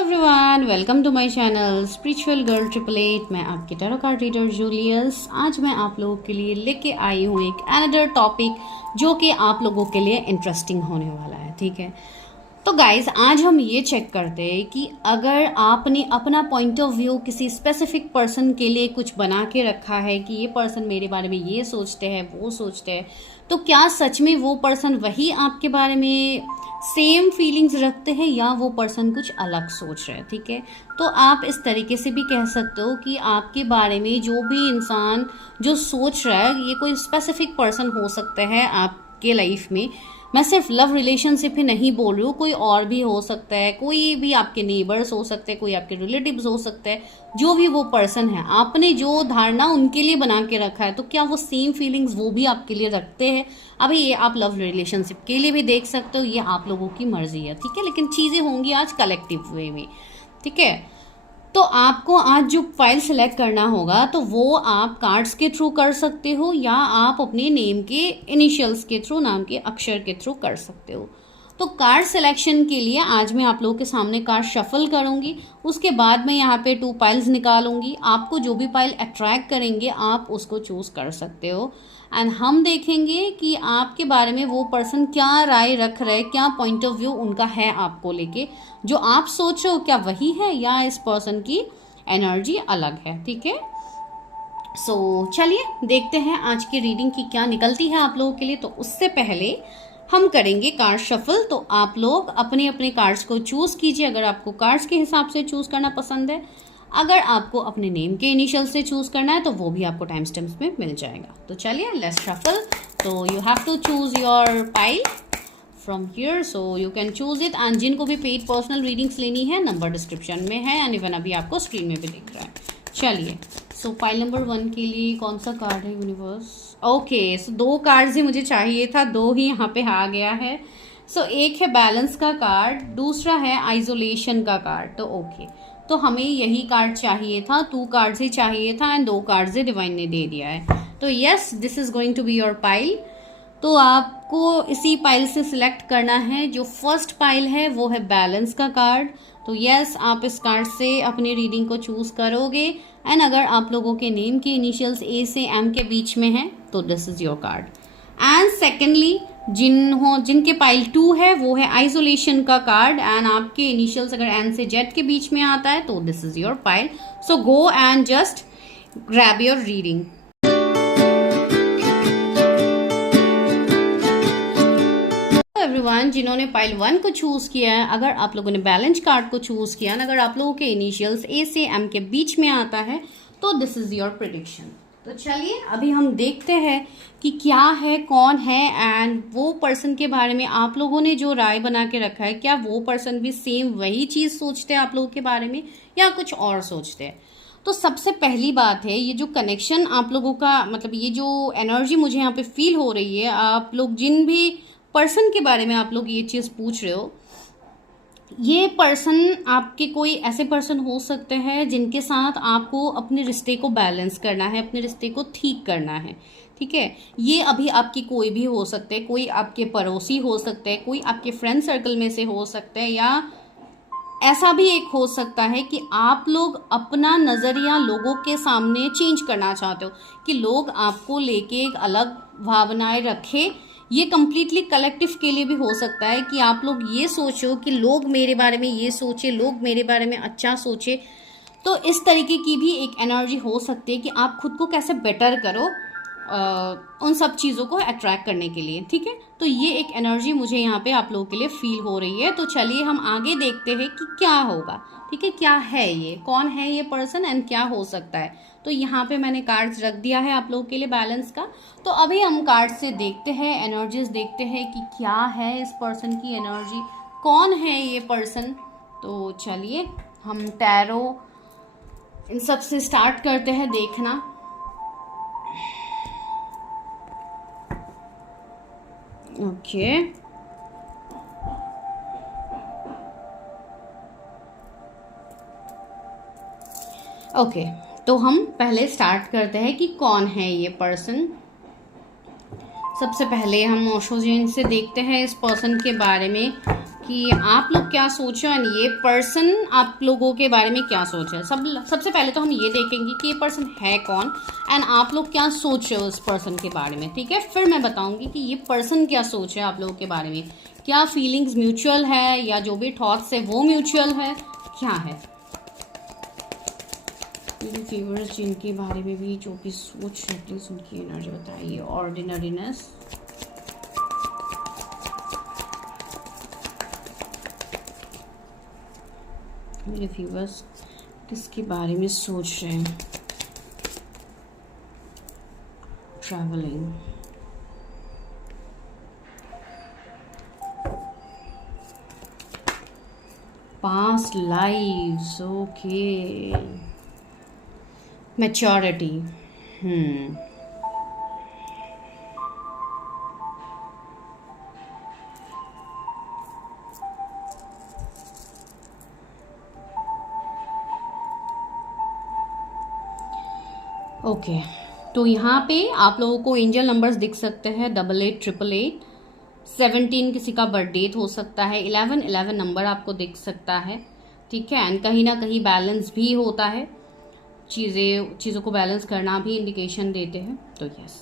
Everyone, welcome to my channel spiritual girl 888। मैं आपकी tarot card reader Julius. आज मैं आप लोगों के लिए लेके आई हूँ एक अनदर टॉपिक जो कि आप लोगों के लिए इंटरेस्टिंग होने वाला है। ठीक है, तो गाइज आज हम ये चेक करते हैं कि अगर आपने अपना पॉइंट ऑफ व्यू किसी स्पेसिफिक पर्सन के लिए कुछ बना के रखा है कि ये पर्सन मेरे बारे में ये सोचते हैं वो सोचते हैं, तो क्या सच में वो पर्सन वही आपके बारे में सेम फीलिंग्स रखते हैं या वो पर्सन कुछ अलग सोच रहे हैं। ठीक है, तो आप इस तरीके से भी कह सकते हो कि आपके बारे में जो भी इंसान जो सोच रहा है ये कोई स्पेसिफिक पर्सन हो सकता है आपके लाइफ में। मैं सिर्फ लव रिलेशनशिप ही नहीं बोल रही हूँ, कोई और भी हो सकता है, कोई भी आपके नेबर्स हो सकते हैं, कोई आपके रिलेटिव्स हो सकते हैं। जो भी वो पर्सन है, आपने जो धारणा उनके लिए बना के रखा है, तो क्या वो सेम फीलिंग्स वो भी आपके लिए रखते हैं। अभी ये आप लव रिलेशनशिप के लिए भी देख सकते हो, ये आप लोगों की मर्जी है। ठीक है, लेकिन चीज़ें होंगी आज कलेक्टिव वे में। ठीक है, तो आपको आज जो फाइल सेलेक्ट करना होगा तो वो आप कार्ड्स के थ्रू कर सकते हो या आप अपने नेम के इनिशियल्स के थ्रू, नाम के अक्षर के थ्रू कर सकते हो। तो कार्ड सिलेक्शन के लिए आज मैं आप लोगों के सामने कार्ड शफल करूंगी, उसके बाद मैं यहाँ पे 2 पाइल्स निकालूंगी। आपको जो भी पाइल अट्रैक्ट करेंगे आप उसको चूज कर सकते हो एंड हम देखेंगे कि आपके बारे में वो पर्सन क्या राय रख रहे, क्या पॉइंट ऑफ व्यू उनका है आपको लेके। जो आप सोच रहे हो क्या वही है या इस पर्सन की एनर्जी अलग है। ठीक है, सो चलिए देखते हैं आज की रीडिंग की क्या निकलती है आप लोगों के लिए। तो उससे पहले हम करेंगे कार्ड शफल। तो आप लोग अपने अपने कार्ड्स को चूज कीजिए अगर आपको कार्ड्स के हिसाब से चूज करना पसंद है। अगर आपको अपने नेम के इनिशियल से चूज करना है तो वो भी आपको टाइम स्टैम्प्स में मिल जाएगा। तो चलिए लेट्स शफल। तो you have to choose your pile from here, so you can choose it. And जिनको भी पेड पर्सनल रीडिंग्स लेनी है नंबर डिस्क्रिप्शन में है एंड इवन अभी आपको स्क्रीन में भी दिख रहा है। चलिए, सो पाइल नंबर 1 के लिए कौन सा कार्ड है यूनिवर्स। ओके, सो 2 कार्ड्स ही मुझे चाहिए था, 2 ही यहाँ पे आ गया है। सो एक है बैलेंस का कार्ड, दूसरा है आइसोलेशन का कार्ड। तो ओके, तो हमें यही कार्ड चाहिए था, 2 कार्ड्स ही चाहिए था एंड 2 कार्ड्स ही डिवाइन ने दे दिया है। तो yes, this is going to be your pile. तो आपको इसी पाइल से सिलेक्ट करना है। जो फर्स्ट पाइल है वो है बैलेंस का कार्ड। तो यस, आप इस कार्ड से अपनी रीडिंग को चूज करोगे एंड अगर आप लोगों के नेम के इनिशियल्स ए से एम के बीच में है तो this is your card. And secondly जिनके पाइल 2 है वो है आइसोलेशन का कार्ड एंड आपके इनिशियल्स अगर एन से जेड के बीच में आता है तो this is your pile. So go and just grab your reading. Everyone, जिन्होंने पाइल 1 को चूज किया है, अगर आप लोगों ने बैलेंस कार्ड को चूज किया है, अगर आप लोगों के इनिशियल्स ए से एम के बीच में आता है तो दिस इज योर प्रेडिक्शन। तो चलिए अभी हम देखते हैं कि क्या है, कौन है एंड वो पर्सन के बारे में आप लोगों ने जो राय बना के रखा है, क्या वो पर्सन भी सेम वही चीज सोचते हैं आप लोगों के बारे में या कुछ और सोचते हैं। तो सबसे पहली बात है, ये जो कनेक्शन आप लोगों का, मतलब ये जो एनर्जी मुझे यहाँ पे फील हो रही है, आप लोग जिन भी पर्सन के बारे में आप लोग ये चीज़ पूछ रहे हो, ये पर्सन आपके कोई ऐसे पर्सन हो सकते हैं जिनके साथ आपको अपने रिश्ते को बैलेंस करना है, अपने रिश्ते को ठीक करना है। ठीक है, ये अभी आपकी कोई भी हो सकते हैं, कोई आपके पड़ोसी हो सकते हैं, कोई आपके फ्रेंड सर्कल में से हो सकते हैं, या ऐसा भी एक हो सकता है कि आप लोग अपना नज़रिया लोगों के सामने चेंज करना चाहते हो कि लोग आपको लेके एक अलग भावनाएं रखें। ये कम्प्लीटली कलेक्टिव के लिए भी हो सकता है कि आप लोग ये सोचो कि लोग मेरे बारे में ये सोचे, लोग मेरे बारे में अच्छा सोचे। तो इस तरीके की भी एक एनर्जी हो सकती है कि आप खुद को कैसे बेटर करो उन सब चीज़ों को अट्रैक्ट करने के लिए। ठीक है, तो ये एक एनर्जी मुझे यहाँ पे आप लोगों के लिए फील हो रही है। तो चलिए हम आगे देखते हैं कि क्या होगा। ठीक है, क्या है ये, कौन है ये पर्सन एंड क्या हो सकता है। तो यहाँ पे मैंने कार्ड्स रख दिया है आप लोगों के लिए बैलेंस का। तो अभी हम कार्ड से देखते हैं, एनर्जीज देखते हैं कि क्या है इस पर्सन की एनर्जी, कौन है ये पर्सन। तो चलिए हम टैरो इन सब से स्टार्ट करते हैं देखना। ओके, ओके, तो हम पहले स्टार्ट करते हैं कि कौन है ये पर्सन। सबसे पहले हम ओशो जैन से देखते हैं इस पर्सन के बारे में कि आप लोग क्या सोचो एंड ये पर्सन आप लोगों के बारे में क्या सोच है। सबसे पहले तो हम ये देखेंगे कि ये पर्सन है कौन एंड आप लोग क्या सोच रहे हो उस पर्सन के बारे में, ठीक है। फिर मैं बताऊंगी कि ये पर्सन क्या सोच है आप लोगों के बारे में, क्या फीलिंग्स म्यूचुअल है या जो भी थॉट्स है वो म्यूचुअल है, क्या है। मेरे व्यूअर्स जिनके बारे में भी जो भी सोच है प्लीज उनकी एनर्जी बताइए। ऑर्डिनरीनेस, मेरे व्यूअर्स किसके बारे में सोच रहे हैं। Travelling, past lives, okay, maturity, okay. तो यहाँ पे आप लोगों को एंजल नंबर्स दिख सकते हैं 888888, 17 किसी का बर्थ डेट हो सकता है, 1111 नंबर आपको दिख सकता है, ठीक है। एंड कहीं ना कहीं बैलेंस भी होता है, चीज़ों को बैलेंस करना भी इंडिकेशन देते हैं। तो यस,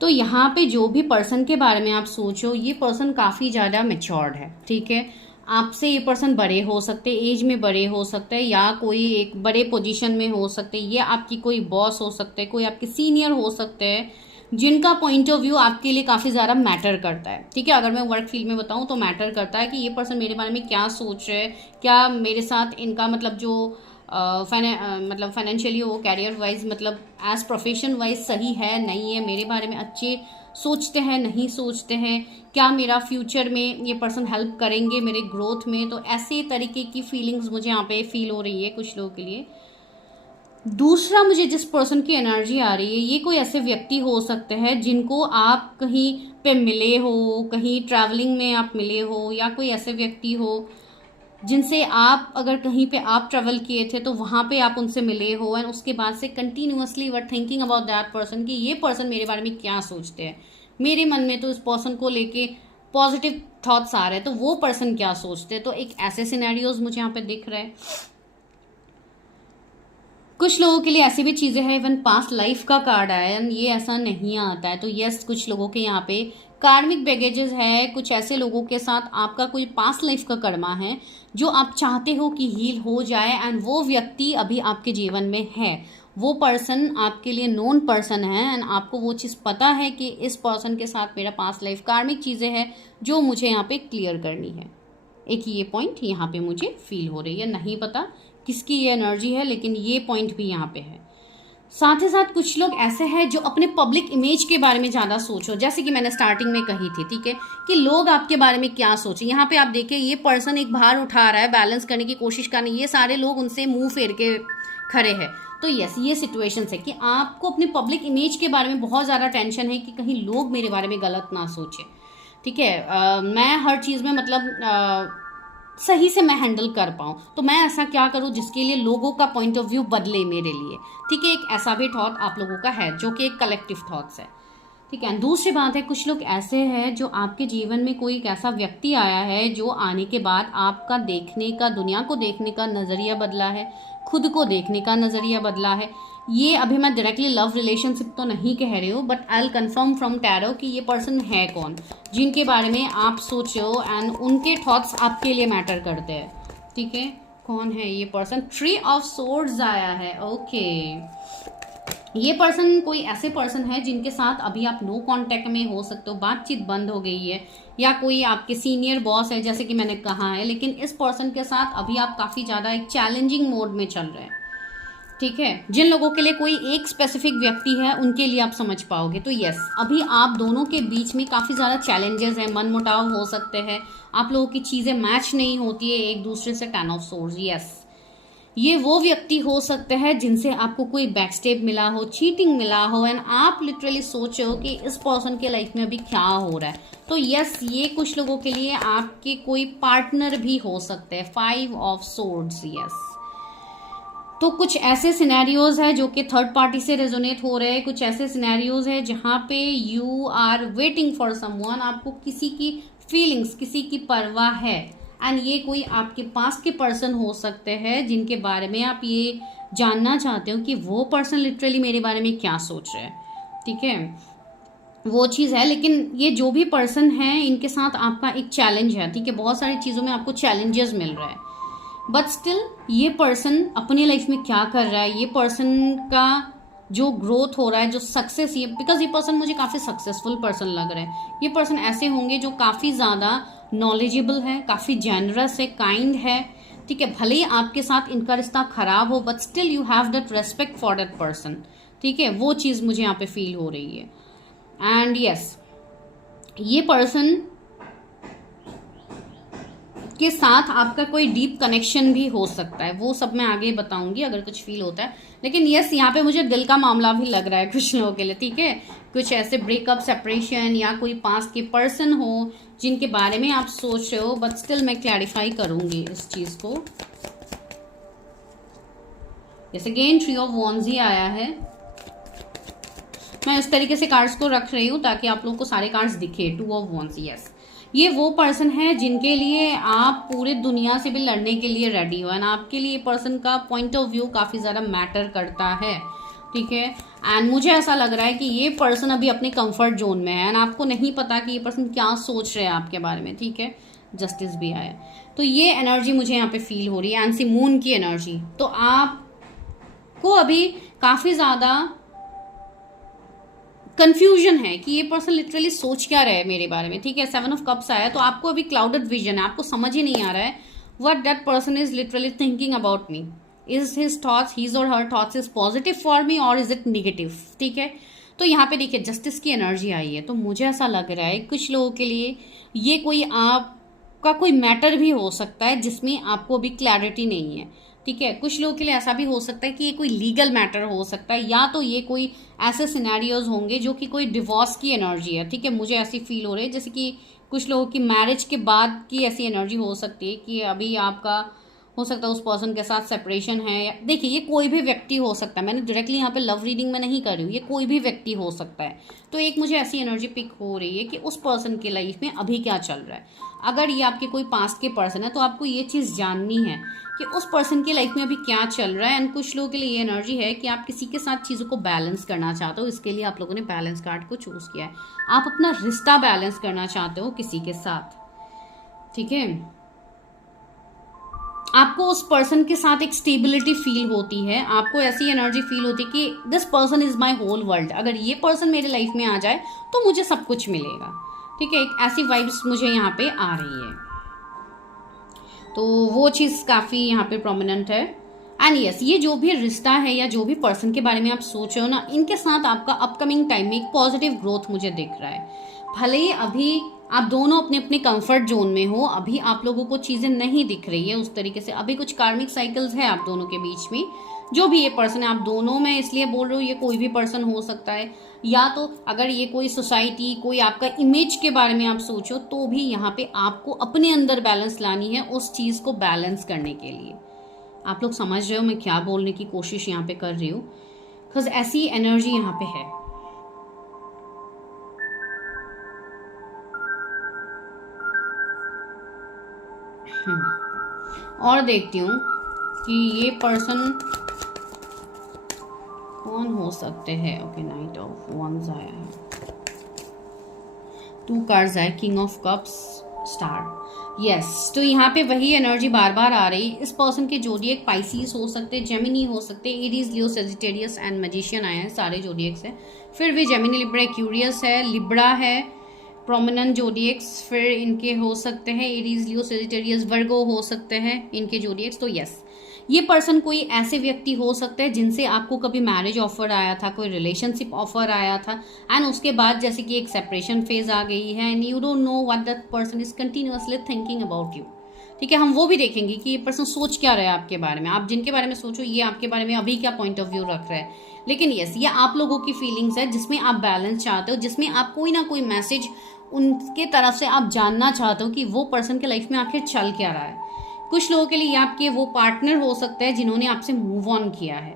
तो यहाँ पे जो भी पर्सन के बारे में आप सोचो, ये पर्सन काफ़ी ज़्यादा मैच्योर्ड है, ठीक है। आपसे ये पर्सन बड़े हो सकते हैं, एज में बड़े हो सकते हैं या कोई एक बड़े पोजीशन में हो सकते हैं, ये आपकी कोई बॉस हो सकते हैं, कोई आपके सीनियर हो सकते हैं, जिनका पॉइंट ऑफ व्यू आपके लिए काफ़ी ज़्यादा मैटर करता है, ठीक है। अगर मैं वर्क फील्ड में बताऊँ तो मैटर करता है कि ये पर्सन मेरे बारे में क्या सोच रहे हैं, क्या मेरे साथ इनका मतलब जो मतलब फाइनेंशियली हो, कैरियर वाइज, मतलब एज प्रोफेशन वाइज सही है नहीं है, मेरे बारे में अच्छे सोचते हैं नहीं सोचते हैं, क्या मेरा फ्यूचर में ये पर्सन हेल्प करेंगे मेरे ग्रोथ में। तो ऐसे तरीके की फीलिंग्स मुझे यहाँ पे फील हो रही है कुछ लोगों के लिए। दूसरा, मुझे जिस पर्सन की एनर्जी आ रही है, ये कोई ऐसे व्यक्ति हो सकते हैं जिनको आप कहीं पे मिले हो, कहीं ट्रैवलिंग में आप मिले हो, या कोई ऐसे व्यक्ति हो जिनसे आप अगर कहीं पे आप ट्रैवल किए थे तो वहाँ पे आप उनसे मिले हो एंड उसके बाद से continuously were thinking about that person कि ये पर्सन मेरे बारे में क्या सोचते हैं। मेरे मन में तो इस पर्सन को लेके पॉजिटिव थॉट्स आ रहे हैं, तो वो पर्सन क्या सोचते हैं। तो एक ऐसे सिनेरियोज मुझे यहाँ पे दिख रहे हैं। कुछ लोगों के लिए ऐसी भी चीज़ें हैं, इवन पास्ट लाइफ का कार्ड आया है, ये ऐसा नहीं आता है। तो यस, कुछ लोगों के यहाँ पे कार्मिक बैगेजेस है, कुछ ऐसे लोगों के साथ आपका कोई पास्ट लाइफ का कर्मा है जो आप चाहते हो कि हील हो जाए एंड वो व्यक्ति अभी आपके जीवन में है। वो पर्सन आपके लिए नोन पर्सन है एंड आपको वो चीज़ पता है कि इस पर्सन के साथ मेरा पास्ट लाइफ कार्मिक चीज़ें हैं जो मुझे यहाँ पे क्लियर करनी है। एक ये पॉइंट यहाँ पे मुझे फील हो रही है, नहीं पता किसकी ये एनर्जी है, लेकिन ये पॉइंट भी यहाँ पे है। साथ ही साथ कुछ लोग ऐसे हैं जो अपने पब्लिक इमेज के बारे में ज़्यादा सोचो, जैसे कि मैंने स्टार्टिंग में कही थी, ठीक है, कि लोग आपके बारे में क्या सोचें। यहाँ पे आप देखें, ये पर्सन एक भार उठा रहा है, बैलेंस करने की कोशिश कर रही है, ये सारे लोग उनसे मुंह फेर के खड़े हैं। तो यस, ये सिचुएशन है कि आपको अपने पब्लिक इमेज के बारे में बहुत ज़्यादा टेंशन है कि कहीं लोग मेरे बारे में गलत ना सोचें, ठीक है। मैं हर चीज़ में मतलब सही से मैं हैंडल कर पाऊँ, तो मैं ऐसा क्या करूँ जिसके लिए लोगों का पॉइंट ऑफ व्यू बदले मेरे लिए, ठीक है। एक ऐसा भी थॉट आप लोगों का है जो कि एक कलेक्टिव थॉट्स है, ठीक है। दूसरी बात है, कुछ लोग ऐसे हैं जो आपके जीवन में कोई एक ऐसा व्यक्ति आया है जो आने के बाद आपका देखने का, दुनिया को देखने का नज़रिया बदला है, खुद को देखने का नज़रिया बदला है। ये अभी मैं डायरेक्टली लव रिलेशनशिप तो नहीं कह रही हूँ, but I will confirm from tarot कि ये पर्सन है कौन जिनके बारे में आप सोचो एंड उनके थॉट्स आपके लिए मैटर करते हैं, ठीक है। कौन है ये पर्सन? ट्री ऑफ सोर्ड्स आया है, ओके। ये पर्सन कोई ऐसे पर्सन है जिनके साथ अभी आप नो कांटेक्ट में हो सकते हो, बातचीत बंद हो गई है, या कोई आपके सीनियर बॉस है जैसे कि मैंने कहा है, लेकिन इस पर्सन के साथ अभी आप काफ़ी ज़्यादा एक चैलेंजिंग मोड में चल रहे हैं, ठीक है। जिन लोगों के लिए कोई एक स्पेसिफिक व्यक्ति है उनके लिए आप समझ पाओगे। तो यस, अभी आप दोनों के बीच में काफ़ी ज़्यादा चैलेंजेस हैं, मनमुटाव हो सकते हैं, आप लोगों की चीज़ें मैच नहीं होती है एक दूसरे से। 10 ऑफ सोर्ड्स, यस, ये वो व्यक्ति हो सकते हैं जिनसे आपको कोई बैकस्टेप मिला हो, चीटिंग मिला हो एंड आप लिटरली सोचो कि इस पर्सन के लाइफ में अभी क्या हो रहा है। तो यस, ये कुछ लोगों के लिए आपके कोई पार्टनर भी हो सकते हैं। 5 ऑफ सोर्ड्स, यस। तो कुछ ऐसे सिनेरियोज है जो कि थर्ड पार्टी से रेजोनेट हो रहे हैं, कुछ ऐसे सिनेरियोज है जहाँ पे you are waiting for someone, आपको किसी की फीलिंग्स, किसी की परवाह है एंड ये कोई आपके पास के पर्सन हो सकते हैं जिनके बारे में आप ये जानना चाहते हो कि वो पर्सन लिटरली मेरे बारे में क्या सोच रहे हैं, ठीक है, वो चीज़ है। लेकिन ये जो भी पर्सन है इनके साथ आपका एक चैलेंज है, ठीक है, बहुत सारी चीज़ों में आपको चैलेंजेस मिल रहा है, बट स्टिल ये पर्सन अपनी लाइफ में क्या कर रहा है, ये पर्सन का जो ग्रोथ हो रहा है, जो सक्सेस, ये बिकॉज ये पर्सन मुझे काफ़ी सक्सेसफुल पर्सन लग रहा है। ये पर्सन ऐसे होंगे जो काफ़ी ज़्यादा नॉलेजेबल है, काफ़ी जेनरस है, काइंड है, ठीक है, भले ही आपके साथ इनका रिश्ता खराब हो but still you have that respect for that person, ठीक है, वो चीज़ मुझे यहाँ पे फील हो रही है। एंड यस, ये पर्सन के साथ आपका कोई डीप कनेक्शन भी हो सकता है, वो सब मैं आगे बताऊंगी अगर कुछ फील होता है। लेकिन यस, यहाँ पे मुझे दिल का मामला भी लग रहा है कुछ लोगों के लिए, ठीक है, कुछ ऐसे ब्रेकअप, सेपरेशन या कोई पास के पर्सन हो जिनके बारे में आप सोच रहे हो, बट स्टिल मैं क्लैरिफाई करूंगी इस चीज को। जैसे अगेन ट्री ऑफ वॉन्ड्स ही आया है, मैं इस तरीके से कार्ड्स को रख रही हूँ ताकि आप लोग को सारे कार्ड्स दिखे। टू ऑफ वॉन्ड्स, यस, ये वो पर्सन है जिनके लिए आप पूरे दुनिया से भी लड़ने के लिए रेडी हो, एंड आपके लिए पर्सन का पॉइंट ऑफ व्यू काफ़ी ज़्यादा मैटर करता है, ठीक है। एंड मुझे ऐसा लग रहा है कि ये पर्सन अभी अपने कंफर्ट जोन में है एंड आपको नहीं पता कि ये पर्सन क्या सोच रहे हैं आपके बारे में, ठीक है। जस्टिस भी आया, तो ये एनर्जी मुझे यहाँ पे फील हो रही है, एंड सी मून की एनर्जी। तो आपको अभी काफ़ी ज़्यादा कंफ्यूजन है कि ये पर्सन लिटरली सोच क्या रहे है मेरे बारे में, ठीक है। 7 ऑफ कप्स आया, तो आपको अभी क्लाउडेड विजन है, आपको समझ ही नहीं आ रहा है what that person is literally thinking about me. Is his thoughts, his और her thoughts is positive for me और इज इट निगेटिव, ठीक है। तो यहाँ पे देखिए जस्टिस की एनर्जी आई है, तो मुझे ऐसा लग रहा है कुछ लोगों के लिए ये कोई आपका कोई मैटर भी हो सकता है जिसमें आपको अभी क्लैरिटी नहीं है, ठीक है। कुछ लोगों के लिए ऐसा भी हो सकता है कि ये कोई लीगल मैटर हो सकता है, या तो ये कोई ऐसे सिनेरियोज होंगे जो कि कोई डिवोर्स की एनर्जी है, ठीक है। मुझे ऐसी फील हो रही है जैसे कि कुछ लोगों की मैरिज के बाद की ऐसी एनर्जी हो सकती है कि अभी आपका हो सकता है उस पर्सन के साथ सेपरेशन है। देखिए ये कोई भी व्यक्ति हो सकता है, मैंने डायरेक्टली यहाँ पे लव रीडिंग में नहीं कर रही हूँ, ये कोई भी व्यक्ति हो सकता है। तो एक मुझे ऐसी एनर्जी पिक हो रही है कि उस पर्सन के लाइफ में अभी क्या चल रहा है। अगर ये आपके कोई पास्ट के पर्सन है तो आपको ये चीज़ जाननी है कि उस पर्सन की लाइफ में अभी क्या चल रहा है। एंड कुछ लोगों के लिए ये एनर्जी है कि आप किसी के साथ चीज़ों को बैलेंस करना चाहते हो, इसके लिए आप लोगों ने बैलेंस कार्ड को चूज किया है। आप अपना रिश्ता बैलेंस करना चाहते हो किसी के साथ, ठीक है। आपको उस पर्सन के साथ एक स्टेबिलिटी फील होती है, आपको ऐसी एनर्जी फील होती है कि this person is my whole world, अगर ये पर्सन मेरे लाइफ में आ जाए तो मुझे सब कुछ मिलेगा, ठीक है। एक ऐसी वाइब्स मुझे यहाँ पे आ रही है, तो वो चीज़ काफ़ी यहाँ पे प्रोमिनेंट है। एंड यस, ये जो भी रिश्ता है या जो भी पर्सन के बारे में आप सोच रहे हो ना, इनके साथ आपका अपकमिंग टाइम में एक पॉजिटिव ग्रोथ मुझे दिख रहा है। भले ही अभी आप दोनों अपने अपने कंफर्ट जोन में हो, अभी आप लोगों को चीज़ें नहीं दिख रही है उस तरीके से, अभी कुछ कार्मिक साइकिल्स है आप दोनों के बीच में। जो भी ये पर्सन है, आप दोनों, मैं इसलिए बोल रही हूँ ये कोई भी पर्सन हो सकता है, या तो अगर ये कोई सोसाइटी, कोई आपका इमेज के बारे में आप सोचो तो भी यहाँ पे आपको अपने अंदर बैलेंस लानी है उस चीज़ को बैलेंस करने के लिए। आप लोग समझ रहे हो मैं क्या बोलने की कोशिश यहाँ पे कर रही हूँ, बिकॉज ऐसी एनर्जी यहाँ पे है। और देखती हूँ कि ये पर्सन कौन हो सकते हैं। ओके, नाइट ऑफ वंस आया है, 2 कार्ड्स आए, king of cups, star. Yes, तो यहाँ पे वही एनर्जी बार बार आ रही। इस पर्सन के जोडिएक पाइसिस हो सकते हैं, जेमिनी हो सकते हैं, Aries, Leo, Sagittarius and magician आए हैं, सारे जोडिएक्स हैं। फिर भी जेमिनी, लिब्रा, एक्यूरियस है, लिब्रा है प्रोमिनेंट जोडिएक्स, फिर इनके हो सकते हैं एरीज, लियो, सेजिटेरियस, वर्गो हो सकते हैं इनके जोडिएक्स। तो यस, ये पर्सन कोई ऐसे व्यक्ति हो सकते हैं जिनसे आपको कभी मैरिज ऑफर आया था, कोई रिलेशनशिप ऑफर आया था, एंड उसके बाद जैसे कि एक सेपरेशन फेज आ गई है and you don't know what that person is continuously thinking about you, ठीक है। हम वो भी देखेंगे कि ये पर्सन सोच क्या रहा है आपके बारे में, आप जिनके बारे में सोचो ये आपके बारे में अभी क्या पॉइंट ऑफ व्यू रख रहा है। लेकिन यस, ये आप लोगों की फीलिंग्स है जिसमें आप बैलेंस चाहते हो, जिसमें आप कोई ना कोई मैसेज उनके तरफ से आप जानना चाहते हो कि वो पर्सन के लाइफ में आखिर चल क्या रहा है। कुछ लोगों के लिए आपके वो पार्टनर हो सकते हैं जिन्होंने आपसे मूव ऑन किया है,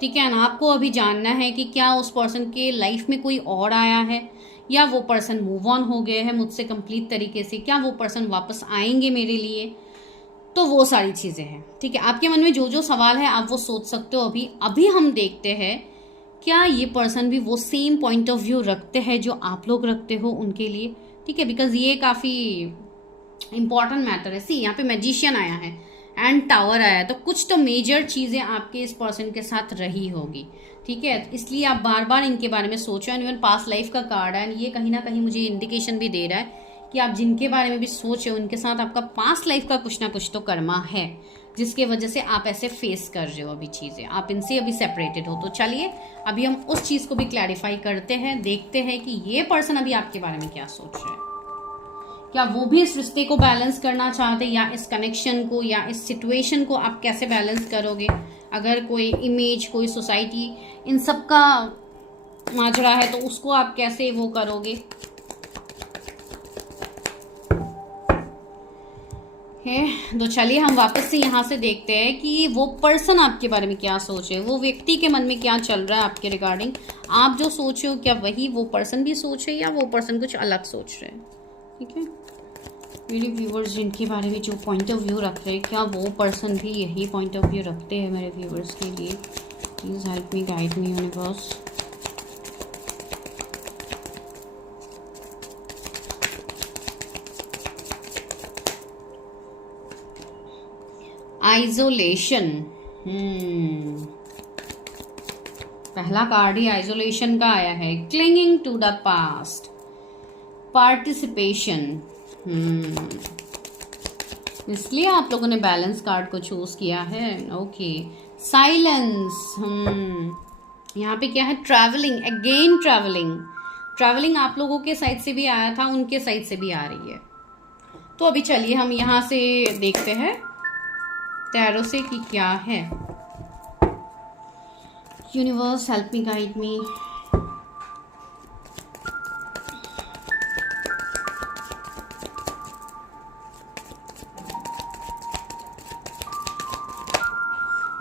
ठीक है ना। आपको अभी जानना है कि क्या उस पर्सन के लाइफ में कोई और आया है, या वो पर्सन मूव ऑन हो गए हैं मुझसे कंप्लीट तरीके से, क्या वो पर्सन वापस आएंगे मेरे लिए, तो वो सारी चीजें हैं, ठीक है। आपके मन में जो जो सवाल है आप वो सोच सकते हो। अभी अभी हम देखते हैं क्या ये पर्सन भी वो सेम पॉइंट ऑफ व्यू रखते हैं जो आप लोग रखते हो उनके लिए, ठीक है। बिकॉज ये काफी इंपॉर्टेंट मैटर है। सी यहाँ पे मैजिशियन आया है एंड टावर आया है, तो कुछ तो मेजर चीजें आपके इस पर्सन के साथ रही होगी, ठीक है। इसलिए आप बार बार इनके बारे में सोचो। एंड इवन पास्ट लाइफ का कार्ड है एंड ये कहीं ना कहीं मुझे इंडिकेशन भी दे रहा है कि आप जिनके बारे में भी सोच रहे हो उनके साथ आपका पास्ट लाइफ का कुछ ना कुछ तो कर्मा है, जिसके वजह से आप ऐसे फेस कर रहे हो अभी चीजें, आप इनसे अभी सेपरेटेड हो। तो चलिए अभी हम उस चीज को भी क्लैरिफाई करते हैं, देखते हैं कि ये पर्सन अभी आपके बारे में क्या सोच रहे हैं। क्या वो भी इस रिश्ते को बैलेंस करना चाहते हैं, या इस कनेक्शन को या इस सिचुएशन को आप कैसे बैलेंस करोगे। अगर कोई इमेज, कोई सोसाइटी, इन सब का माजरा है तो उसको आप कैसे वो करोगे। तो चलिए हम वापस से यहाँ से देखते हैं कि वो पर्सन आपके बारे में क्या सोच रहे हैं, वो व्यक्ति के मन में क्या चल रहा है आपके रिगार्डिंग। आप जो सोच रहे हो क्या वही वो पर्सन भी सोच रहे हैं, या वो पर्सन कुछ अलग सोच रहे हैं, ठीक है। मेरे व्यूवर्स जिनके बारे में जो पॉइंट ऑफ व्यू रख रहे हैं, क्या वो पर्सन भी यही पॉइंट ऑफ व्यू रखते हैं मेरे व्यूवर्स के लिए। Please help me, guide me universe. Isolation, पहला कार्ड ही आइसोलेशन का आया है। Clinging to the past, participation, इसलिए आप लोगों ने बैलेंस कार्ड को चूज किया है। ओके, साइलेंस, यहाँ पे क्या है, ट्रैवलिंग, अगेन ट्रैवलिंग। ट्रैवलिंग आप लोगों के साइड से भी आया था, उनके साइड से भी आ रही है। तो अभी चलिए हम यहाँ से देखते हैं टैरो से कि क्या है। यूनिवर्स हेल्प मी, गाइड मी।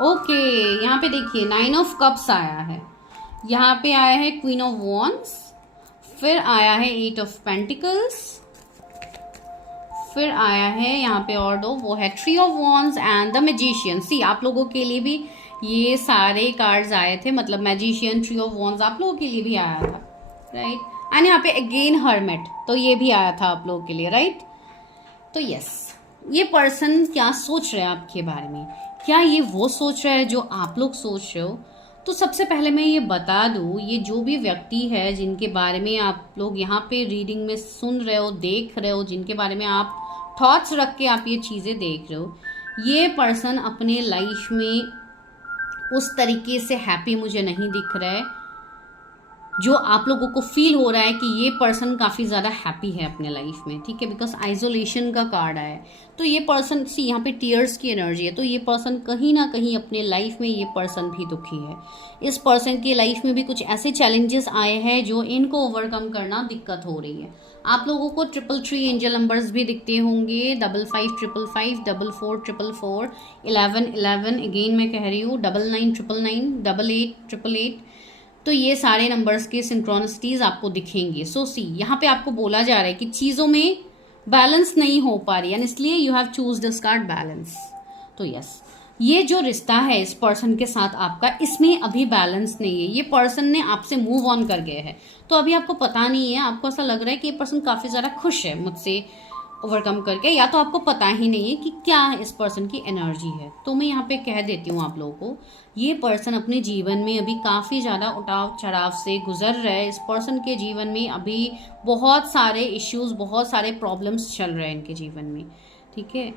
ओके, यहाँ पे देखिए 9 ऑफ कप्स आया है, यहाँ पे आया है क्वीन ऑफ वॉन्ड्स, फिर आया है 8 ऑफ पेंटिकल्स, फिर आया है यहाँ पे और दो, वो है 3 of wands and the magician. See आप लोगों के लिए भी ये सारे कार्ड्स आए थे, मतलब मैजिशियन, 3 ऑफ वॉन्ड्स आप लोगों के लिए भी आया था, राइट। एंड यहाँ पे अगेन हर्मिट, तो ये भी आया था आप लोगों के लिए, राइट। तो यस, ये पर्सन क्या सोच रहे हैं आपके बारे में, क्या ये वो सोच रहा है जो आप लोग सोच रहे हो। तो सबसे पहले मैं ये बता दूं, ये जो भी व्यक्ति है जिनके बारे में आप लोग यहाँ पे रीडिंग में सुन रहे हो, देख रहे हो, जिनके बारे में आप थॉट्स रख के आप ये चीज़ें देख रहे हो, ये पर्सन अपने लाइफ में उस तरीके से हैप्पी मुझे नहीं दिख रहा है जो आप लोगों को फील हो रहा है कि ये पर्सन काफ़ी ज़्यादा हैप्पी है अपने लाइफ में, ठीक है। बिकॉज आइसोलेशन का कार्ड आया है, तो ये पर्सन, सी यहाँ पे टीयर्स की एनर्जी है, तो ये पर्सन कहीं ना कहीं अपने लाइफ में, ये पर्सन भी दुखी है। इस पर्सन की लाइफ में भी कुछ ऐसे चैलेंजेस आए हैं जो इनको ओवरकम करना दिक्कत हो रही है। आप लोगों को 333 एंजल नंबर्स भी दिखते होंगे, 555555, 4444, 1111, अगेन मैं कह रही हूँ 9999, 8888, तो ये सारे नंबर्स के सिंक्रोनिसिटीज आपको दिखेंगे। सो सी यहाँ पे आपको बोला जा रहा है कि चीज़ों में बैलेंस नहीं हो पा रही है, इसलिए you have choose this card balance. तो यस, ये जो रिश्ता है इस पर्सन के साथ आपका, इसमें अभी बैलेंस नहीं है। ये पर्सन ने आपसे मूव ऑन कर गए हैं, तो अभी आपको पता नहीं है, आपको ऐसा लग रहा है कि ये पर्सन काफ़ी ज़्यादा खुश है मुझसे ओवरकम करके, या तो आपको पता ही नहीं है कि क्या इस पर्सन की एनर्जी है। तो मैं यहाँ पे कह देती हूँ आप लोगों को, ये पर्सन अपने जीवन में अभी काफ़ी ज़्यादा उतार चढ़ाव से गुजर रहा है। इस पर्सन के जीवन में अभी बहुत सारे इश्यूज, बहुत सारे प्रॉब्लम्स चल रहे हैं इनके जीवन में, ठीक है।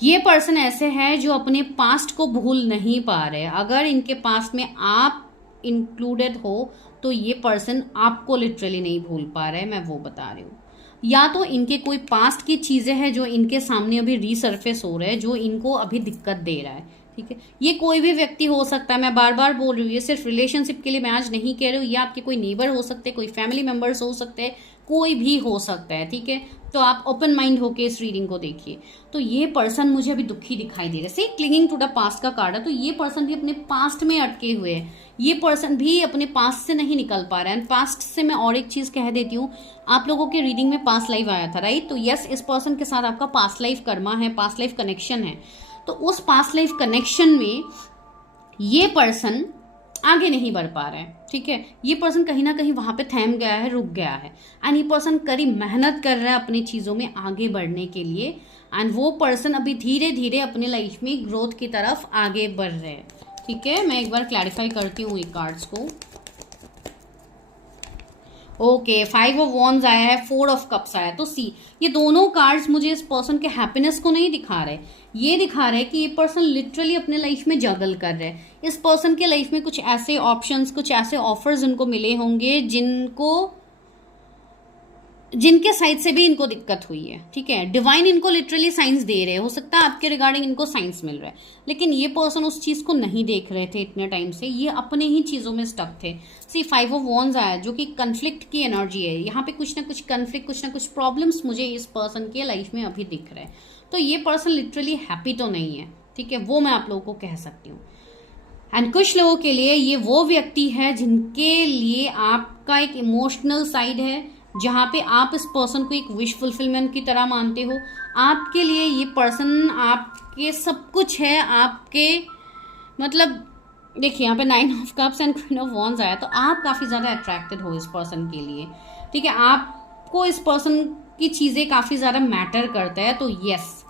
ये पर्सन ऐसे है जो अपने पास्ट को भूल नहीं पा रहे। अगर इनके पास्ट में आप इंक्लूडेड हो तो ये पर्सन आपको लिटरली नहीं भूल पा रहे, मैं वो बता रही हूँ। या तो इनके कोई पास्ट की चीज़ें हैं जो इनके सामने अभी रीसर्फेस हो रहे हैं, जो इनको अभी दिक्कत दे रहा है, ठीक है, ये कोई भी व्यक्ति हो सकता है, मैं बार बार बोल रही हूँ, ये सिर्फ रिलेशनशिप के लिए मैं आज नहीं कह रही हूँ, ये आपके कोई नेबर हो सकते हैं, कोई फैमिली मेंबर्स हो सकते हैं, कोई भी हो सकता है। ठीक है, तो आप ओपन माइंड होके इस रीडिंग को देखिए। तो ये पर्सन मुझे अभी दुखी दिखाई दे रहा है, से क्लिंगिंग टू द पास्ट का कार्ड है, तो ये पर्सन भी अपने पास्ट में अटके हुए है, ये पर्सन भी अपने पास्ट से नहीं निकल पा रहा है। पास्ट से मैं और एक चीज कह देती हूँ, आप लोगों के रीडिंग में पास्ट लाइफ आया था, राइट? तो यस, इस पर्सन के साथ आपका पास्ट लाइफ कर्मा है, पास्ट लाइफ कनेक्शन है। तो उस पास्ट लाइफ कनेक्शन में ये पर्सन आगे नहीं बढ़ पा रहा है। ठीक है, ये पर्सन कहीं ना कहीं वहां पे थम गया है, रुक गया है, एंड ये पर्सन कड़ी मेहनत कर रहा है अपनी चीजों में आगे बढ़ने के लिए, एंड वो पर्सन अभी धीरे धीरे अपने लाइफ में ग्रोथ की तरफ आगे बढ़ रहे हैं। ठीक है, मैं एक बार क्लैरिफाई करती हूँ ये कार्ड्स को। ओके, 5 ऑफ वॉन्ड्स आया है, 4 ऑफ कप्स आया है। तो सी, ये दोनों कार्ड्स मुझे इस पर्सन के हैप्पीनेस को नहीं दिखा रहे, ये दिखा रहे कि ये पर्सन लिटरली अपने लाइफ में जगल कर रहे हैं। इस पर्सन के लाइफ में कुछ ऐसे ऑप्शंस, कुछ ऐसे ऑफर्स उनको मिले होंगे जिनके साइड से भी इनको दिक्कत हुई है। ठीक है, डिवाइन इनको लिटरली साइंस दे रहे हैं, हो सकता है आपके रिगार्डिंग इनको साइंस मिल रहा है, लेकिन ये पर्सन उस चीज को नहीं देख रहे थे इतने टाइम से, ये अपने ही चीजों में स्टक थे। सी, 5 ऑफ वॉन्ड्स आया जो कि कन्फ्लिक्ट की एनर्जी है, यहाँ पे कुछ ना कुछ कन्फ्लिक्ट, कुछ ना कुछ प्रॉब्लम्स मुझे इस पर्सन के लाइफ में अभी दिख रहे हैं। तो ये पर्सन लिटरली हैप्पी तो नहीं है। ठीक है, वो मैं आप लोगों को कह सकती हूँ। एंड कुछ लोगों के लिए ये वो व्यक्ति है जिनके लिए आपका एक इमोशनल साइड है, जहां पे आप इस पर्सन को एक विश फुलफिलमेंट की तरह मानते हो। आपके लिए ये पर्सन आपके सब कुछ है, आपके मतलब देखिए यहाँ पे 9 of cups and queen of wands आया, तो आप काफी ज्यादा अट्रैक्टेड हो इस पर्सन के लिए। ठीक है, आपको इस पर्सन की चीजें काफी ज्यादा मैटर करता है। तो यस,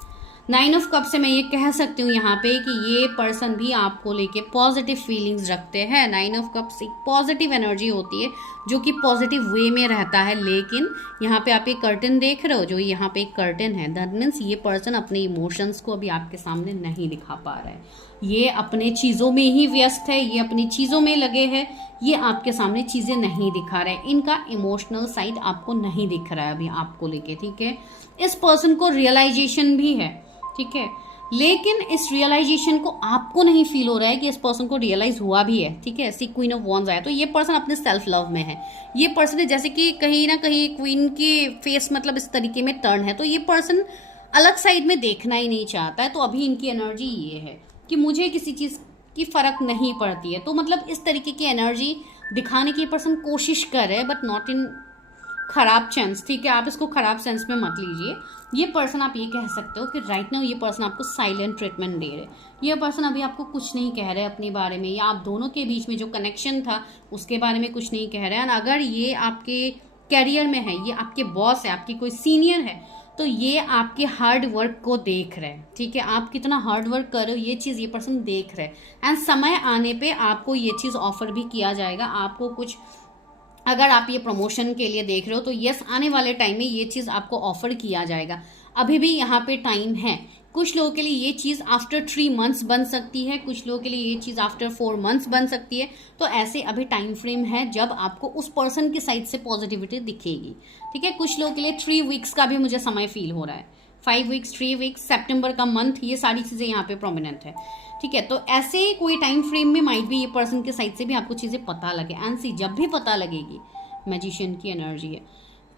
9 ऑफ कप से मैं ये कह सकती हूँ यहाँ पे कि ये पर्सन भी आपको लेके पॉजिटिव फीलिंग्स रखते हैं। 9 ऑफ कप्स एक पॉजिटिव एनर्जी होती है जो कि पॉजिटिव वे में रहता है, लेकिन यहाँ पे आप एक कर्टन देख रहे हो, जो यहाँ पे एक कर्टन है, दैट मीन्स ये पर्सन अपने इमोशंस को अभी आपके सामने नहीं दिखा पा रहा है, ये अपने चीज़ों में ही व्यस्त है, ये अपनी चीज़ों में लगे हैं, ये आपके सामने चीज़ें नहीं दिखा रहे हैं, इनका इमोशनल साइड आपको नहीं दिख रहा है अभी आपको लेके। ठीक है, इस पर्सन को रियलाइजेशन भी है, ठीक है, लेकिन इस रियलाइजेशन को आपको नहीं फील हो रहा है कि इस पर्सन को रियलाइज हुआ भी है। ठीक है, ऐसी क्वीन ऑफ वॉन्ड्स आया, तो ये पर्सन अपने सेल्फ लव में है। ये पर्सन है जैसे कि कहीं ना कहीं क्वीन की फेस मतलब इस तरीके में टर्न है, तो ये पर्सन अलग साइड में देखना ही नहीं चाहता है। तो अभी इनकी एनर्जी ये है कि मुझे किसी चीज की फर्क नहीं पड़ती है, तो मतलब इस तरीके की एनर्जी दिखाने की पर्सन कोशिश कर रहे हैं, बट नॉट इन खराब सेंस। ठीक है, आप इसको खराब सेंस में मत लीजिए। ये पर्सन आप ये कह सकते हो कि राइट नाउ ये पर्सन आपको साइलेंट ट्रीटमेंट दे रहे, ये पर्सन अभी आपको कुछ नहीं कह रहे अपने बारे में, या आप दोनों के बीच में जो कनेक्शन था उसके बारे में कुछ नहीं कह रहे हैं। अगर ये आपके कैरियर में है, ये आपके बॉस है, आपकी कोई सीनियर है, तो ये आपके हार्ड वर्क को देख रहे हैं। ठीक है, आप कितना हार्ड वर्क कर रहे हो ये चीज़ ये पर्सन देख रहे हैं, एंड समय आने पे आपको ये चीज़ ऑफर भी किया जाएगा। आपको कुछ, अगर आप ये प्रमोशन के लिए देख रहे हो तो यस, आने वाले टाइम में ये चीज़ आपको ऑफर किया जाएगा। अभी भी यहाँ पे टाइम है। कुछ लोगों के लिए ये चीज़ आफ्टर 3 मंथ्स बन सकती है, कुछ लोगों के लिए ये चीज़ आफ्टर 4 मंथ्स बन सकती है। तो ऐसे अभी टाइम फ्रेम है जब आपको उस पर्सन की साइड से पॉजिटिविटी दिखेगी। ठीक है, कुछ लोगों के लिए 3 वीक्स का भी मुझे समय फील हो रहा है, 5 वीक्स, 3 वीक्स, सितंबर का मंथ, ये सारी चीज़ें यहाँ पे प्रोमिनेंट है। ठीक है, तो ऐसे कोई टाइम फ्रेम में माइट भी ये पर्सन के साइड से भी आपको चीज़ें पता लगे, एंड सी जब भी पता लगेगी, मैजिशियन की एनर्जी है,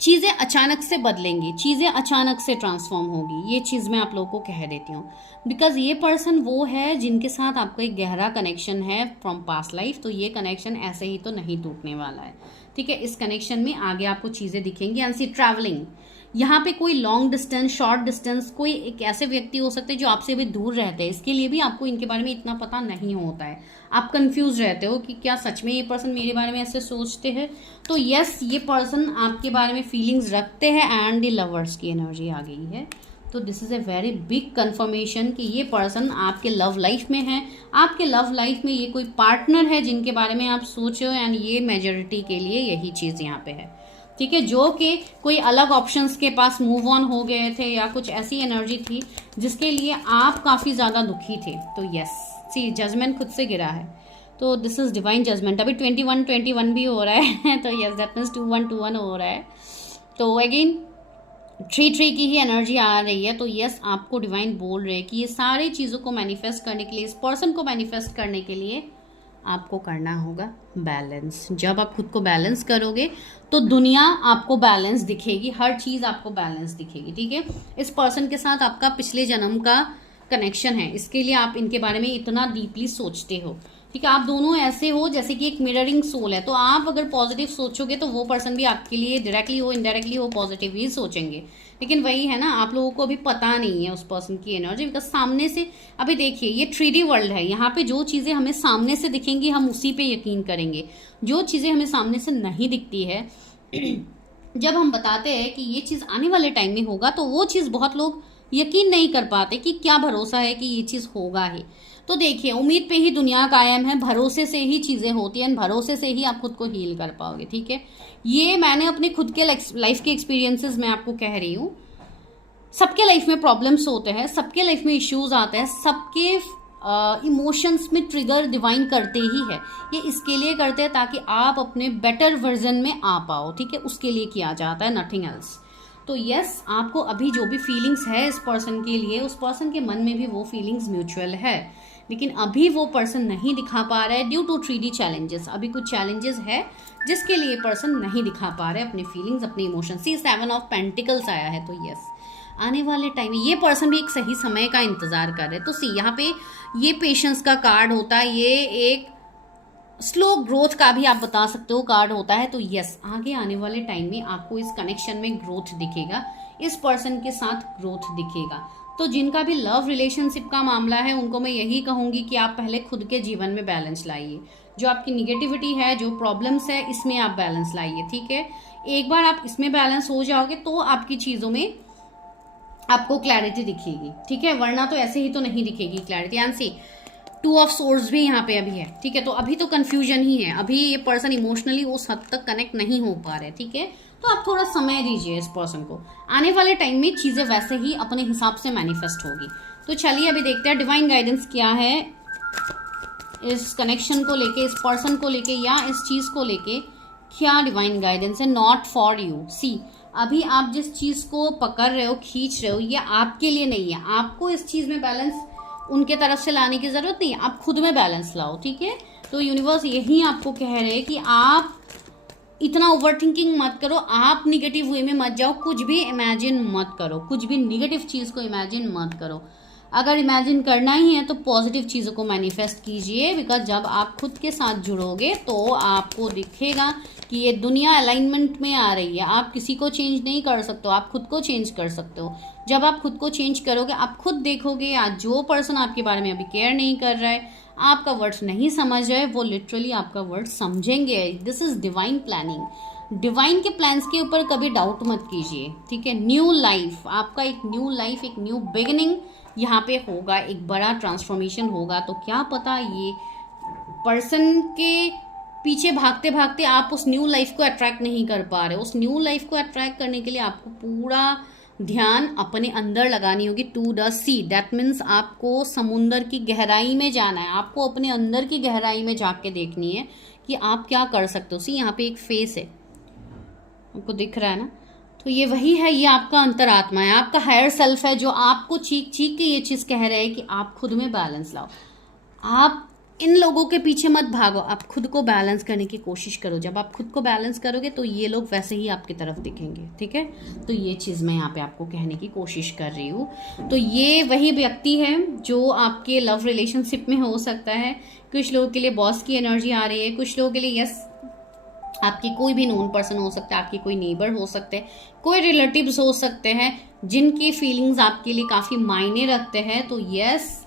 चीज़ें अचानक से बदलेंगी, चीज़ें अचानक से ट्रांसफॉर्म होगी, ये चीज़ मैं आप लोगों को कह देती हूँ। बिकॉज ये पर्सन वो है जिनके साथ आपका एक गहरा कनेक्शन है फ्रॉम पास्ट लाइफ, तो ये कनेक्शन ऐसे ही तो नहीं टूटने वाला है। ठीक है, इस कनेक्शन में आगे आपको चीज़ें दिखेंगी। एंड सी ट्रैवलिंग, यहाँ पे कोई लॉन्ग डिस्टेंस, शॉर्ट डिस्टेंस, कोई एक ऐसे व्यक्ति हो सकते हैं जो आपसे भी दूर रहते हैं, इसके लिए भी आपको इनके बारे में इतना पता नहीं होता है, आप कंफ्यूज रहते हो कि क्या सच में ये पर्सन मेरे बारे में ऐसे सोचते हैं। तो यस, ये पर्सन आपके बारे में फीलिंग्स रखते हैं, एंड ये लवर्स की एनर्जी आ गई है। तो this is a very big confirmation कि ये पर्सन आपके लव लाइफ में है, आपके लव लाइफ में ये कोई पार्टनर है जिनके बारे में आप सोचो, एंड ये मेजॉरिटी के लिए यही चीज़ यहाँ पे है। ठीक है, जो कि कोई अलग ऑप्शंस के पास मूव ऑन हो गए थे, या कुछ ऐसी एनर्जी थी जिसके लिए आप काफ़ी ज़्यादा दुखी थे। तो यस, सी जजमेंट खुद से गिरा है, तो दिस इज डिवाइन जजमेंट। अभी 21 भी हो रहा है तो यस, दैट मीन्स 21 हो रहा है। तो अगेन थ्री की ही एनर्जी आ रही है। तो यस, आपको डिवाइन बोल रहे हैं कि ये सारी चीज़ों को मैनिफेस्ट करने के लिए, इस पर्सन को मैनिफेस्ट करने के लिए आपको करना होगा बैलेंस। जब आप खुद को बैलेंस करोगे तो दुनिया आपको बैलेंस दिखेगी, हर चीज़ आपको बैलेंस दिखेगी। ठीक है, इस पर्सन के साथ आपका पिछले जन्म का कनेक्शन है, इसके लिए आप इनके बारे में इतना डीपली सोचते हो। ठीक है, आप दोनों ऐसे हो जैसे कि एक मिररिंग सोल है। तो आप अगर पॉजिटिव सोचोगे तो वो पर्सन भी आपके लिए डायरेक्टली हो इनडायरेक्टली हो पॉजिटिव ही सोचेंगे। लेकिन वही है ना, आप लोगों को अभी पता नहीं है उस पर्सन की एनर्जी, बिकॉज सामने से अभी देखिए ये 3D वर्ल्ड है, यहाँ पे जो चीज़ें हमें सामने से दिखेंगी हम उसी पे यकीन करेंगे। जो चीज़ें हमें सामने से नहीं दिखती है जब हम बताते हैं कि ये चीज़ आने वाले टाइम में होगा, तो वो चीज़ बहुत लोग यकीन नहीं कर पाते कि क्या भरोसा है कि ये चीज़ होगा ही। तो देखिए, उम्मीद पे ही दुनिया कायम है, भरोसे से ही चीज़ें होती हैं, भरोसे से ही आप खुद को हील कर पाओगे। ठीक है, ये मैंने अपने खुद के लाइफ के एक्सपीरियंसेस में आपको कह रही हूँ। सबके लाइफ में प्रॉब्लम्स होते हैं, सबके लाइफ में इश्यूज आते हैं, सबके इमोशंस में ट्रिगर डिवाइन करते ही है। ये इसके लिए करते हैं ताकि आप अपने बेटर वर्जन में आ पाओ। ठीक है, उसके लिए किया जाता है, नथिंग एल्स। तो यस, आपको अभी जो भी फीलिंग्स है इस पर्सन के लिए, उस पर्सन के मन में भी वो फीलिंग्स म्यूचुअल है, लेकिन अभी वो पर्सन नहीं दिखा पा रहा है ड्यू टू 3D चैलेंजेस। अभी कुछ चैलेंजेस है जिसके लिए पर्सन नहीं दिखा पा रहा है अपने फीलिंग्स, अपने इमोशंस। सी 7 ऑफ पेंटिकल्स आया है, तो यस, आने वाले टाइम में ये पर्सन भी एक सही समय का इंतजार कर रहे हैं। तो सी यहाँ पे ये पेशेंस का कार्ड होता है, ये एक स्लो ग्रोथ का भी आप बता सकते हो कार्ड होता है। तो यस, आगे आने वाले टाइम में आपको इस कनेक्शन में ग्रोथ दिखेगा, इस पर्सन के साथ ग्रोथ दिखेगा। तो जिनका भी लव रिलेशनशिप का मामला है उनको मैं यही कहूंगी कि आप पहले खुद के जीवन में बैलेंस लाइए। जो आपकी निगेटिविटी है, जो प्रॉब्लम्स है, इसमें आप बैलेंस लाइए। ठीक है, एक बार आप इसमें बैलेंस हो जाओगे तो आपकी चीज़ों में आपको क्लैरिटी दिखेगी। ठीक है, वरना तो ऐसे ही तो नहीं दिखेगी clarity. And C 2 of swords भी यहाँ पे अभी है। ठीक है, तो अभी तो कंफ्यूजन ही है, अभी ये पर्सन इमोशनली उस हद तक कनेक्ट नहीं हो पा रहे। ठीक है, तो आप थोड़ा समय दीजिए इस पर्सन को, आने वाले टाइम में चीज़ें वैसे ही अपने हिसाब से मैनिफेस्ट होगी। तो चलिए अभी देखते हैं डिवाइन गाइडेंस क्या है इस कनेक्शन को लेके, इस पर्सन को लेके, या इस चीज़ को लेके क्या डिवाइन गाइडेंस है। Not for you. सी, अभी आप जिस चीज़ को पकड़ रहे हो, खींच रहे हो, ये आपके लिए नहीं है। आपको इस चीज़ में बैलेंस उनके तरफ से लाने की ज़रूरत नहीं है, आप खुद में बैलेंस लाओ। ठीक है, तो यूनिवर्स यही आपको कह रहे हैं कि आप इतना ओवर थिंकिंग मत करो, आप निगेटिव वे में मत जाओ, कुछ भी इमेजिन मत करो, कुछ भी निगेटिव चीज़ को इमेजिन मत करो। अगर इमेजिन करना ही है तो पॉजिटिव चीज़ों को मैनिफेस्ट कीजिए, बिकॉज जब आप खुद के साथ जुड़ोगे तो आपको दिखेगा कि ये दुनिया अलाइनमेंट में आ रही है। आप किसी को चेंज नहीं कर सकते हो, आप खुद को चेंज कर सकते हो। जब आप खुद को चेंज करोगे, आप खुद देखोगे आज जो पर्सन आपके बारे में अभी केयर नहीं कर रहा है, आपका वर्ड्स नहीं समझ रहे, वो लिटरली आपका वर्ड समझेंगे। This is divine planning. Divine के प्लान्स के ऊपर कभी डाउट मत कीजिए। ठीक है, न्यू लाइफ, आपका एक न्यू लाइफ, एक न्यू बिगिनिंग यहाँ पे होगा, एक बड़ा ट्रांसफॉर्मेशन होगा। तो क्या पता ये पर्सन के पीछे भागते भागते आप उस न्यू लाइफ को अट्रैक्ट नहीं कर पा रहे। उस न्यू लाइफ को अट्रैक्ट करने के लिए आपको पूरा ध्यान अपने अंदर लगानी होगी, to the sea. That means आपको समुंदर की गहराई में जाना है, आपको अपने अंदर की गहराई में जाके देखनी है कि आप क्या कर सकते हो। सी, यहाँ पे एक फेस है, आपको दिख रहा है ना, तो ये वही है, ये आपका अंतरात्मा है, आपका हायर सेल्फ है, जो आपको चीख चीख के ये चीज़ कह रहे हैं कि आप खुद में बैलेंस लाओ। आप इन लोगों के पीछे मत भागो, आप खुद को बैलेंस करने की कोशिश करो। जब आप खुद को बैलेंस करोगे तो ये लोग वैसे ही आपकी तरफ दिखेंगे। ठीक है, तो ये चीज़ मैं यहाँ पे आपको कहने की कोशिश कर रही हूँ। तो ये वही व्यक्ति है जो आपके लव रिलेशनशिप में हो सकता है। कुछ लोगों के लिए बॉस की एनर्जी आ रही है, कुछ लोगों के लिए यस आपकी कोई भी नोन पर्सन हो सकता है, आपके कोई नेबर हो सकते हैं, कोई रिलेटिव्स हो सकते हैं जिनकी फीलिंग्स आपके लिए काफ़ी मायने रखते हैं। तो यस,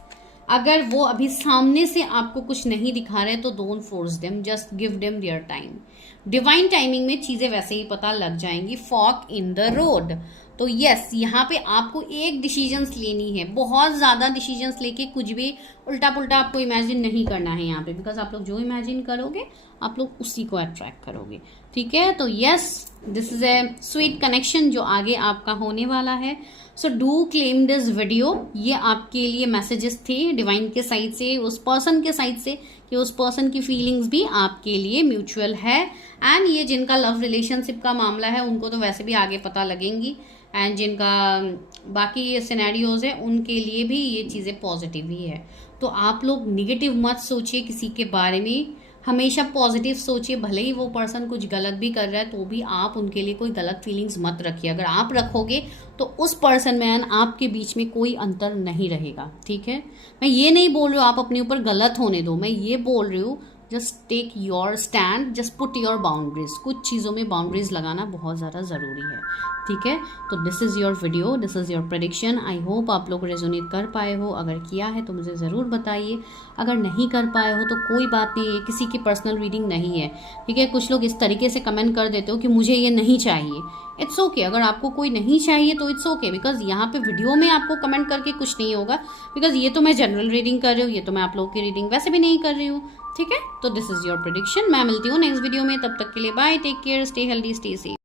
अगर वो अभी सामने से आपको कुछ नहीं दिखा रहे तो don't force them, just give them their time. Divine timing में चीज़ें वैसे ही पता लग जाएंगी। Fork in the road. तो यस, यहाँ पे आपको एक डिसीजंस लेनी है, बहुत ज़्यादा डिसीजंस लेके कुछ भी उल्टा पुल्टा आपको इमेजिन नहीं करना है यहाँ पे, बिकॉज आप लोग जो इमेजिन करोगे आप लोग उसी को अट्रैक्ट करोगे। ठीक है, तो yes, this is a sweet connection जो आगे आपका होने वाला है। So do claim this video. ये आपके लिए मैसेजेस थे डिवाइन के साइड से, उस पर्सन के साइड से, कि उस पर्सन की फीलिंग्स भी आपके लिए म्यूचुअल है। एंड ये जिनका लव रिलेशनशिप का मामला है उनको तो वैसे भी आगे पता लगेंगी, एंड जिनका बाकी ये सिनेरियोज है उनके लिए भी ये चीज़ें पॉजिटिव ही है। तो आप लोग निगेटिव मत सोचिए किसी के बारे में, हमेशा पॉजिटिव सोचिए। भले ही वो पर्सन कुछ गलत भी कर रहा है तो भी आप उनके लिए कोई गलत फीलिंग्स मत रखिए। अगर आप रखोगे तो उस पर्सन में एंड आपके बीच में कोई अंतर नहीं रहेगा, ठीक है। मैं ये नहीं बोल रही हूँ आप अपने ऊपर गलत होने दो, मैं ये बोल रही हूँ just take your stand, just put your boundaries. कुछ चीज़ों में बाउंड्रीज लगाना बहुत ज़्यादा ज़रूरी है, ठीक है। तो this is your video, this is your prediction. I hope आप लोग रेजोनेट कर पाए हो। अगर किया है तो मुझे ज़रूर बताइए, अगर नहीं कर पाए हो तो कोई बात नहीं, ये किसी की पर्सनल रीडिंग नहीं है, ठीक है। कुछ लोग इस तरीके से कमेंट कर देते हो कि मुझे ये नहीं चाहिए। इट्स ओके, अगर आपको कोई नहीं चाहिए तो इट्स ओके, बिकॉज यहाँ पे वीडियो में आपको कमेंट करके कुछ नहीं होगा, बिकॉज ये तो मैं जनरल रीडिंग कर रही हूँ, ये तो मैं आप लोगों की रीडिंग वैसे भी नहीं कर रही हूँ, ठीक है। तो दिस इज योर प्रेडिक्शन। मैं मिलती हूँ नेक्स्ट वीडियो में, तब तक के लिए bye, take care, stay healthy, stay safe.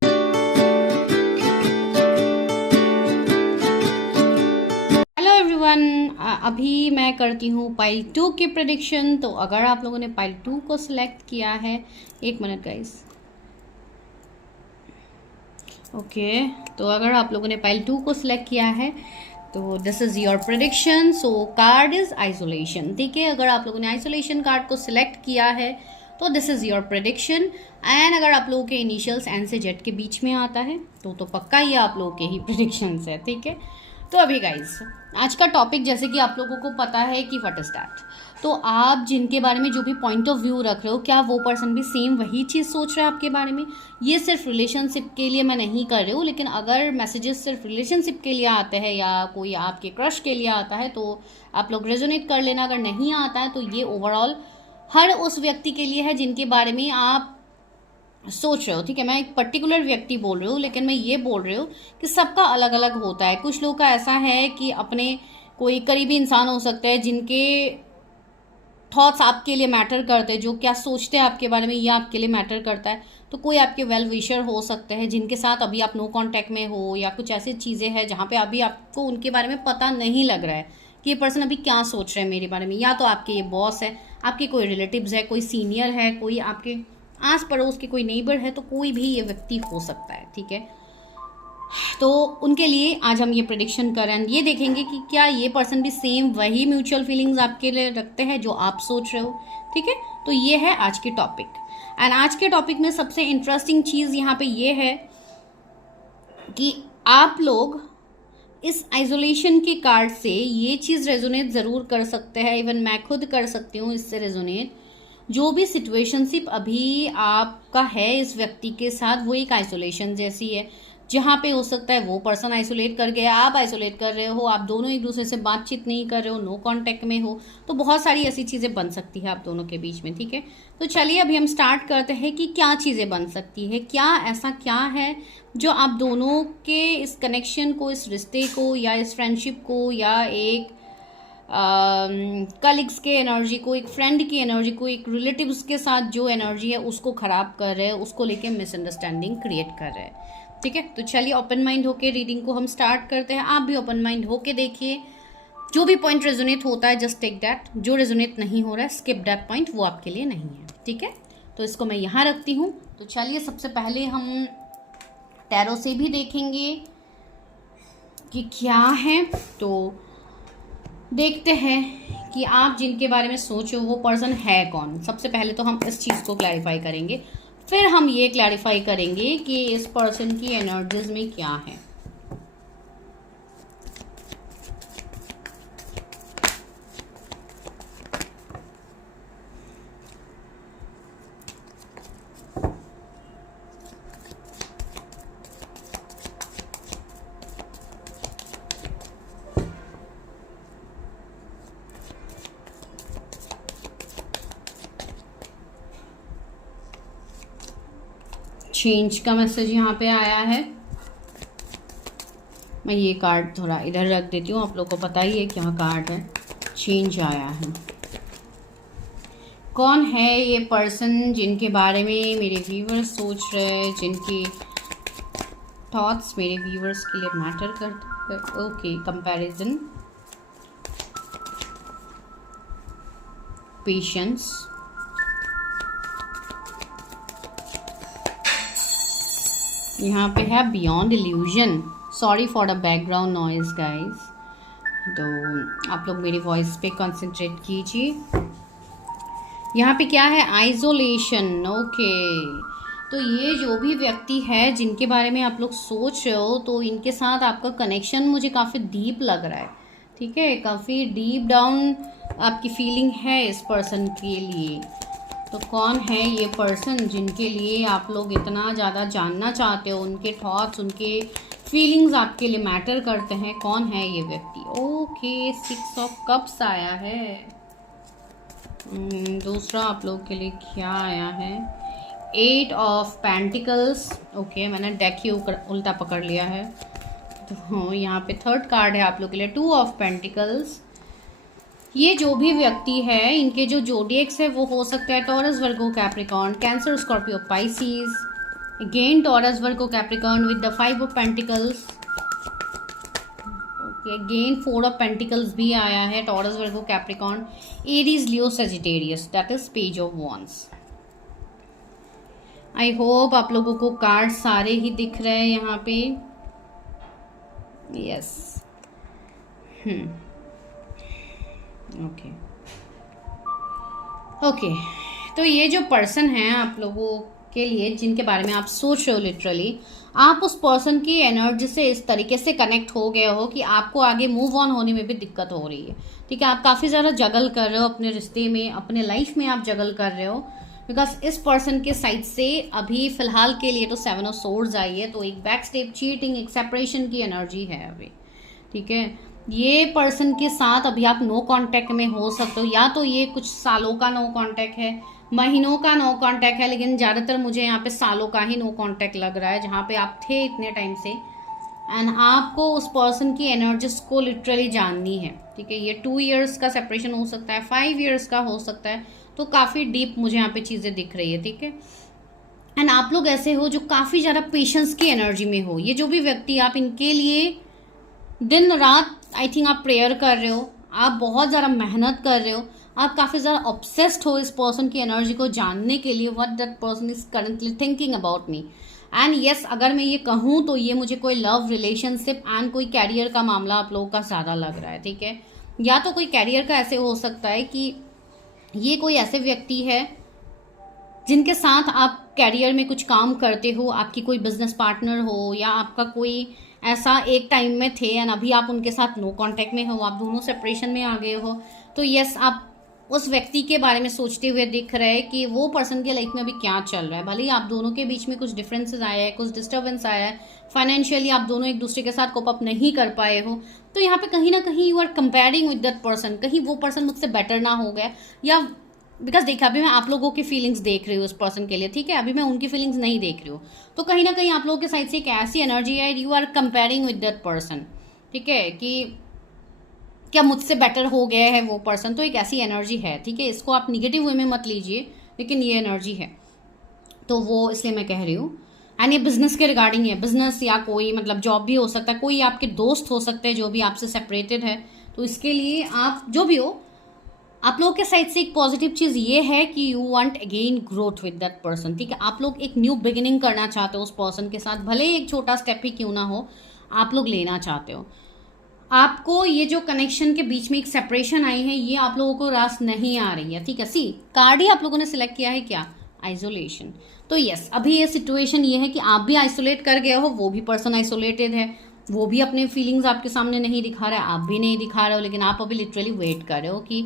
अभी मैं करती हूँ पाइल 2 की प्रेडिक्शन। तो अगर आप लोगों ने पाइल 2 को सिलेक्ट किया है, एक मिनट गाइस, ओके, तो अगर आप लोगों ने पाइल 2 को सिलेक्ट किया है तो this is your prediction. So card is isolation, ठीक है। अगर आप लोगों ने आइसोलेशन कार्ड को सिलेक्ट किया है तो this is your prediction. And अगर आप लोगों के इनिशियल्स एन से जेड के बीच में आता है तो पक्का ये आप लोगों के ही प्रेडिक्शंस है, ठीक है। तो अभी गाइस आज का टॉपिक जैसे कि आप लोगों को पता है कि व्हाट इज दैट, तो आप जिनके बारे में जो भी पॉइंट ऑफ व्यू रख रहे हो, क्या वो पर्सन भी सेम वही चीज़ सोच रहा है आपके बारे में। ये सिर्फ रिलेशनशिप के लिए मैं नहीं कर रही हूँ, लेकिन अगर मैसेजेस सिर्फ रिलेशनशिप के लिए आते हैं या कोई आपके क्रश के लिए आता है तो आप लोग रेजोनेट कर लेना। अगर नहीं आता है तो ये ओवरऑल हर उस व्यक्ति के लिए है जिनके बारे में आप सोच रहे हो, ठीक है। मैं एक पर्टिकुलर व्यक्ति बोल रही हूँ, लेकिन मैं ये बोल रही हूँ कि सबका अलग अलग होता है। कुछ लोग का ऐसा है कि अपने कोई करीबी इंसान हो सकते हैं जिनके थॉट्स आपके लिए मैटर करते हैं, जो क्या सोचते हैं आपके बारे में ये आपके लिए मैटर करता है। तो कोई आपके वेल विशर हो सकते हैं जिनके साथ अभी आप नो कांटेक्ट में हो, या कुछ ऐसी चीज़ें हैं जहाँ पे अभी आपको उनके बारे में पता नहीं लग रहा है कि ये पर्सन अभी क्या सोच रहे हैं मेरे बारे में। या तो आपके ये बॉस है, आपके कोई रिलेटिव्स है, कोई सीनियर है, कोई आपके आस पड़ोस के कोई नेबर है, तो कोई भी ये व्यक्ति हो सकता है, ठीक है। तो उनके लिए आज हम ये प्रेडिक्शन करें, ये देखेंगे कि क्या ये पर्सन भी सेम वही म्यूचुअल फीलिंग्स आपके लिए रखते हैं जो आप सोच रहे हो, ठीक है। तो ये है आज की टॉपिक। एंड आज के टॉपिक में सबसे इंटरेस्टिंग चीज़ यहाँ पे ये है कि आप लोग इस आइसोलेशन के कार्ड से ये चीज़ रेजोनेट ज़रूर कर सकते हैं। इवन मैं खुद कर सकती हूँ इससे रेजोनेट। जो भी सिचुएशनशिप अभी आपका है इस व्यक्ति के साथ, वो एक आइसोलेशन जैसी है, जहाँ पे हो सकता है वो पर्सन आइसोलेट कर गया, आप आइसोलेट कर रहे हो, आप दोनों एक दूसरे से बातचीत नहीं कर रहे हो, नो कांटेक्ट में हो। तो बहुत सारी ऐसी चीज़ें बन सकती है आप दोनों के बीच में, ठीक है। तो चलिए अभी हम स्टार्ट करते हैं कि क्या चीज़ें बन सकती है, क्या ऐसा क्या है जो आप दोनों के इस कनेक्शन को, इस रिश्ते को, या इस फ्रेंडशिप को, या एक कलीग्स के एनर्जी को, एक फ्रेंड की एनर्जी को, एक रिलेटिव्स के साथ जो एनर्जी है उसको ख़राब कर रहे हैं, उसको लेके मिसअंडरस्टैंडिंग क्रिएट कर रहे हैं, ठीक है। तो चलिए ओपन माइंड होके रीडिंग को हम स्टार्ट करते हैं। आप भी ओपन माइंड होके देखिए, जो भी पॉइंट रेजोनेट होता है जस्ट टेक दैट, जो रेजोनेट नहीं हो रहा है स्किप दैट पॉइंट, वो आपके लिए नहीं है, ठीक है। तो इसको मैं यहाँ रखती हूँ। तो चलिए सबसे पहले हम टैरो से भी देखेंगे कि क्या है। तो देखते हैं कि आप जिनके बारे में सोचो वो पर्सन है कौन। सबसे पहले तो हम इस चीज़ को क्लैरिफाई करेंगे, फिर हम ये क्लैरिफाई करेंगे कि इस पर्सन की एनर्जीज में क्या है। चेंज का मैसेज यहाँ पे आया है। मैं ये कार्ड थोड़ा इधर रख देती हूँ, आप लोग को पता ही है क्या कार्ड है। चेंज आया है। कौन है ये पर्सन जिनके बारे में मेरे व्यूवर्स सोच रहे हैं, जिनकी थॉट्स मेरे व्यूवर्स के लिए मैटर करते हैं। ओके, कंपैरिजन, पेशेंस, यहाँ पे है beyond illusion, sorry for the background noise guys, तो आप लोग मेरी वॉइस पे कंसंट्रेट कीजिए। यहाँ पे क्या है, आइसोलेशन। ओके, तो ये जो भी व्यक्ति है जिनके बारे में आप लोग सोच रहे हो, तो इनके साथ आपका कनेक्शन मुझे काफ़ी डीप लग रहा है। ठीक है, काफ़ी डीप डाउन आपकी फीलिंग है इस पर्सन के लिए। तो कौन है ये पर्सन जिनके लिए आप लोग इतना ज़्यादा जानना चाहते हो, उनके थॉट्स, उनके फीलिंग्स आपके लिए मैटर करते हैं, कौन है ये व्यक्ति? ओके, 6 ऑफ कप्स आया है। दूसरा आप लोग के लिए क्या आया है? 8 ऑफ पेंटिकल्स। ओके, मैंने डेक ही उल्टा पकड़ लिया है। तो यहाँ पे थर्ड कार्ड है आप लोग के लिए 2 ऑफ पेंटिकल्स। ये जो भी व्यक्ति है, इनके जो जोडिएक्स है वो हो सकता है taurus, Virgo, Capricorn, cancer, Scorpio, Pisces. Again taurus, Virgo, Capricorn with the 5 of pentacles. Again 4 of pentacles भी आया है, taurus, Virgo, Capricorn, Aries, Leo, Sagittarius, that is page of wands. I hope आप लोगों को कार्ड सारे ही दिख रहे हैं यहाँ पे। यस, ओके, तो ये जो पर्सन है आप लोगों के लिए जिनके बारे में आप सोच रहे हो, लिटरली आप उस पर्सन की एनर्जी से इस तरीके से कनेक्ट हो गए हो कि आपको आगे मूव ऑन होने में भी दिक्कत हो रही है। ठीक है, आप काफ़ी ज़्यादा जगल कर रहे हो अपने रिश्ते में, अपने लाइफ में आप जगल कर रहे हो, बिकॉज इस पर्सन के साइड से अभी फिलहाल के लिए तो 7 ऑफ सोर्ड्स आई है, तो एक बैक स्टेप, चीटिंग, एक सेपरेशन की एनर्जी है अभी। ठीक है, ये पर्सन के साथ अभी आप नो कांटेक्ट में हो सकते हो, या तो ये कुछ सालों का नो कांटेक्ट है, महीनों का नो कांटेक्ट है, लेकिन ज़्यादातर मुझे यहाँ पे सालों का ही नो कांटेक्ट लग रहा है, जहाँ पे आप थे इतने टाइम से, एंड आपको उस पर्सन की एनर्जीज को लिटरली जाननी है। ठीक है, ये 2 इयर्स का सेपरेशन हो सकता है, 5 इयर्स का हो सकता है, तो काफ़ी डीप मुझे यहाँ पे चीज़ें दिख रही है। ठीक है, एंड आप लोग ऐसे हो जो काफ़ी ज़्यादा पेशेंस की एनर्जी में हो। ये जो भी व्यक्ति, आप इनके लिए दिन रात आई थिंक आप प्रेयर कर रहे हो, आप बहुत ज़्यादा मेहनत कर रहे हो, आप काफ़ी ज़्यादा ऑब्सेस्ड हो इस पर्सन की एनर्जी को जानने के लिए, what that person is currently thinking about me. And yes, अगर मैं ये कहूँ तो ये मुझे कोई लव रिलेशनशिप एंड कोई कैरियर का मामला आप लोगों का ज़्यादा लग रहा है। ठीक है, या तो कोई कैरियर का ऐसे हो सकता है कि ये कोई ऐसे व्यक्ति है जिनके साथ आप कैरियर में कुछ काम करते हो, आपकी कोई बिजनेस पार्टनर हो, या आपका कोई ऐसा एक टाइम में थे एंड अभी आप उनके साथ नो कांटेक्ट में हो, आप दोनों सेपरेशन में आ गए हो। तो यस, आप उस व्यक्ति के बारे में सोचते हुए दिख रहे हैं कि वो पर्सन के लाइफ में अभी क्या चल रहा है। भले ही आप दोनों के बीच में कुछ डिफरेंसेस आया है, कुछ डिस्टर्बेंस आया है, फाइनेंशियली आप दोनों एक दूसरे के साथ कोप अप नहीं कर पाए हो, तो यहाँ पे कहीं ना कहीं you are comparing with that person, कहीं वो पर्सन मुझसे बेटर ना हो गया, या बिकॉज देखा, अभी मैं आप लोगों की फीलिंग्स देख रही हूँ उस पर्सन के लिए। ठीक है, अभी मैं उनकी फीलिंग्स नहीं देख रही हूँ, तो कहीं ना कहीं आप लोगों के साइड से एक ऐसी एनर्जी है, you are comparing with that person. ठीक है, कि क्या मुझसे बेटर हो गया है वो पर्सन, तो एक ऐसी एनर्जी है। ठीक है, इसको आप निगेटिव वे में मत लीजिए, लेकिन ये एनर्जी है, तो वो इसलिए मैं कह रही हूँ। एंड ये बिजनेस के रिगार्डिंग है, बिजनेस या कोई मतलब जॉब भी हो सकता है, कोई आपके दोस्त हो सकते हैं जो भी आपसे सेपरेटेड है, तो इसके लिए आप जो भी हो, आप लोगों के साइड से एक पॉजिटिव चीज़ ये है कि you want again growth with that person. ठीक है, आप लोग एक न्यू बिगिनिंग करना चाहते हो उस पर्सन के साथ, भले एक छोटा स्टेप ही क्यों ना हो, आप लोग लेना चाहते हो। आपको ये जो कनेक्शन के बीच में एक सेपरेशन आई है, ये आप लोगों को रास नहीं आ रही है। ठीक है, सी कार्ड ही आप लोगों ने सिलेक्ट किया है क्या, आइसोलेशन। तो यस, अभी ये सिचुएशन ये है कि आप भी आइसोलेट कर गए हो, वो भी पर्सन आइसोलेटेड है, वो भी अपने फीलिंग्स आपके सामने नहीं दिखा रहा है, आप भी नहीं दिखा रहे हो, लेकिन आप अभी लिटरली वेट कर रहे हो कि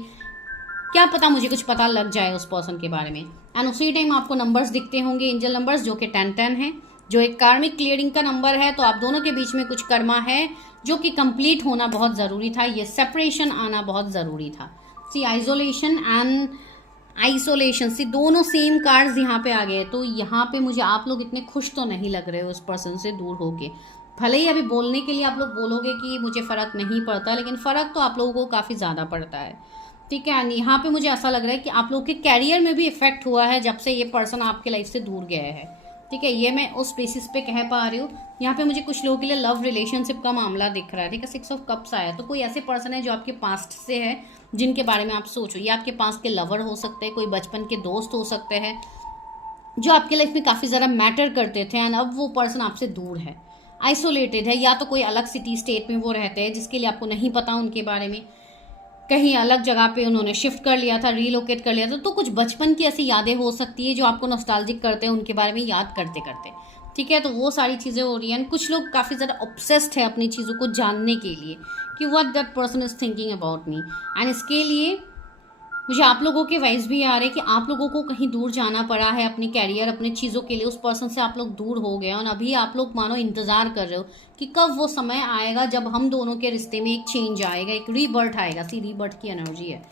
क्या पता मुझे कुछ पता लग जाए उस पर्सन के बारे में। एंड उसी टाइम आपको नंबर्स दिखते होंगे, एंजल नंबर्स, जो कि 10-10 है, जो एक कार्मिक क्लियरिंग का नंबर है। तो आप दोनों के बीच में कुछ कर्मा है जो कि कंप्लीट होना बहुत ज़रूरी था, ये सेपरेशन आना बहुत ज़रूरी था। सी आइसोलेशन एंड आइसोलेशन, सी दोनों सेम कार्ड्स यहाँ पे आ गए। तो यहाँ पे मुझे आप लोग इतने खुश तो नहीं लग रहे हो उस पर्सन से दूर होके। भले ही अभी बोलने के लिए आप लोग बोलोगे कि मुझे फ़र्क नहीं पड़ता, लेकिन फ़र्क तो आप लोगों को काफ़ी ज़्यादा पड़ता है। ठीक है, यहाँ पे मुझे ऐसा लग रहा है कि आप लोग के कैरियर में भी इफेक्ट हुआ है जब से ये पर्सन आपके लाइफ से दूर गया है। ठीक है, ये मैं उस बेसिस पे कह पा रही हूँ। यहाँ पे मुझे कुछ लोगों के लिए लव रिलेशनशिप का मामला दिख रहा है। ठीक है, 6 ऑफ कप्स आया, तो कोई ऐसे पर्सन है जो आपके पास्ट से है, जिनके बारे में आप सोचो। ये आपके पास के लवर हो सकते हैं, कोई बचपन के दोस्त हो सकते हैं, जो आपके लाइफ में काफ़ी ज़्यादा मैटर करते थे, एंड अब वो पर्सन आपसे दूर है। आइसोलेटेड है, या तो कोई अलग सिटी स्टेट में वो रहते हैं जिसके लिए आपको नहीं पता उनके बारे में, कहीं अलग जगह पे उन्होंने शिफ्ट कर लिया था, रीलोकेट कर लिया था, तो कुछ बचपन की ऐसी यादें हो सकती है जो आपको नॉस्टैल्जिक करते हैं उनके बारे में याद करते करते, ठीक है। तो वो सारी चीज़ें हो रही हैं। कुछ लोग काफ़ी ज़्यादा ऑब्सेस्ड है अपनी चीज़ों को जानने के लिए कि what that person is thinking about me, and इसके लिए मुझे आप लोगों के वाइज भी आ रहे हैं कि आप लोगों को कहीं दूर जाना पड़ा है अपने कैरियर, अपने चीज़ों के लिए, उस पर्सन से आप लोग दूर हो गए और अभी आप लोग मानो इंतज़ार कर रहे हो कि कब वो समय आएगा जब हम दोनों के रिश्ते में एक चेंज आएगा, एक रीबर्थ आएगा। सी रीबर्थ की एनर्जी है,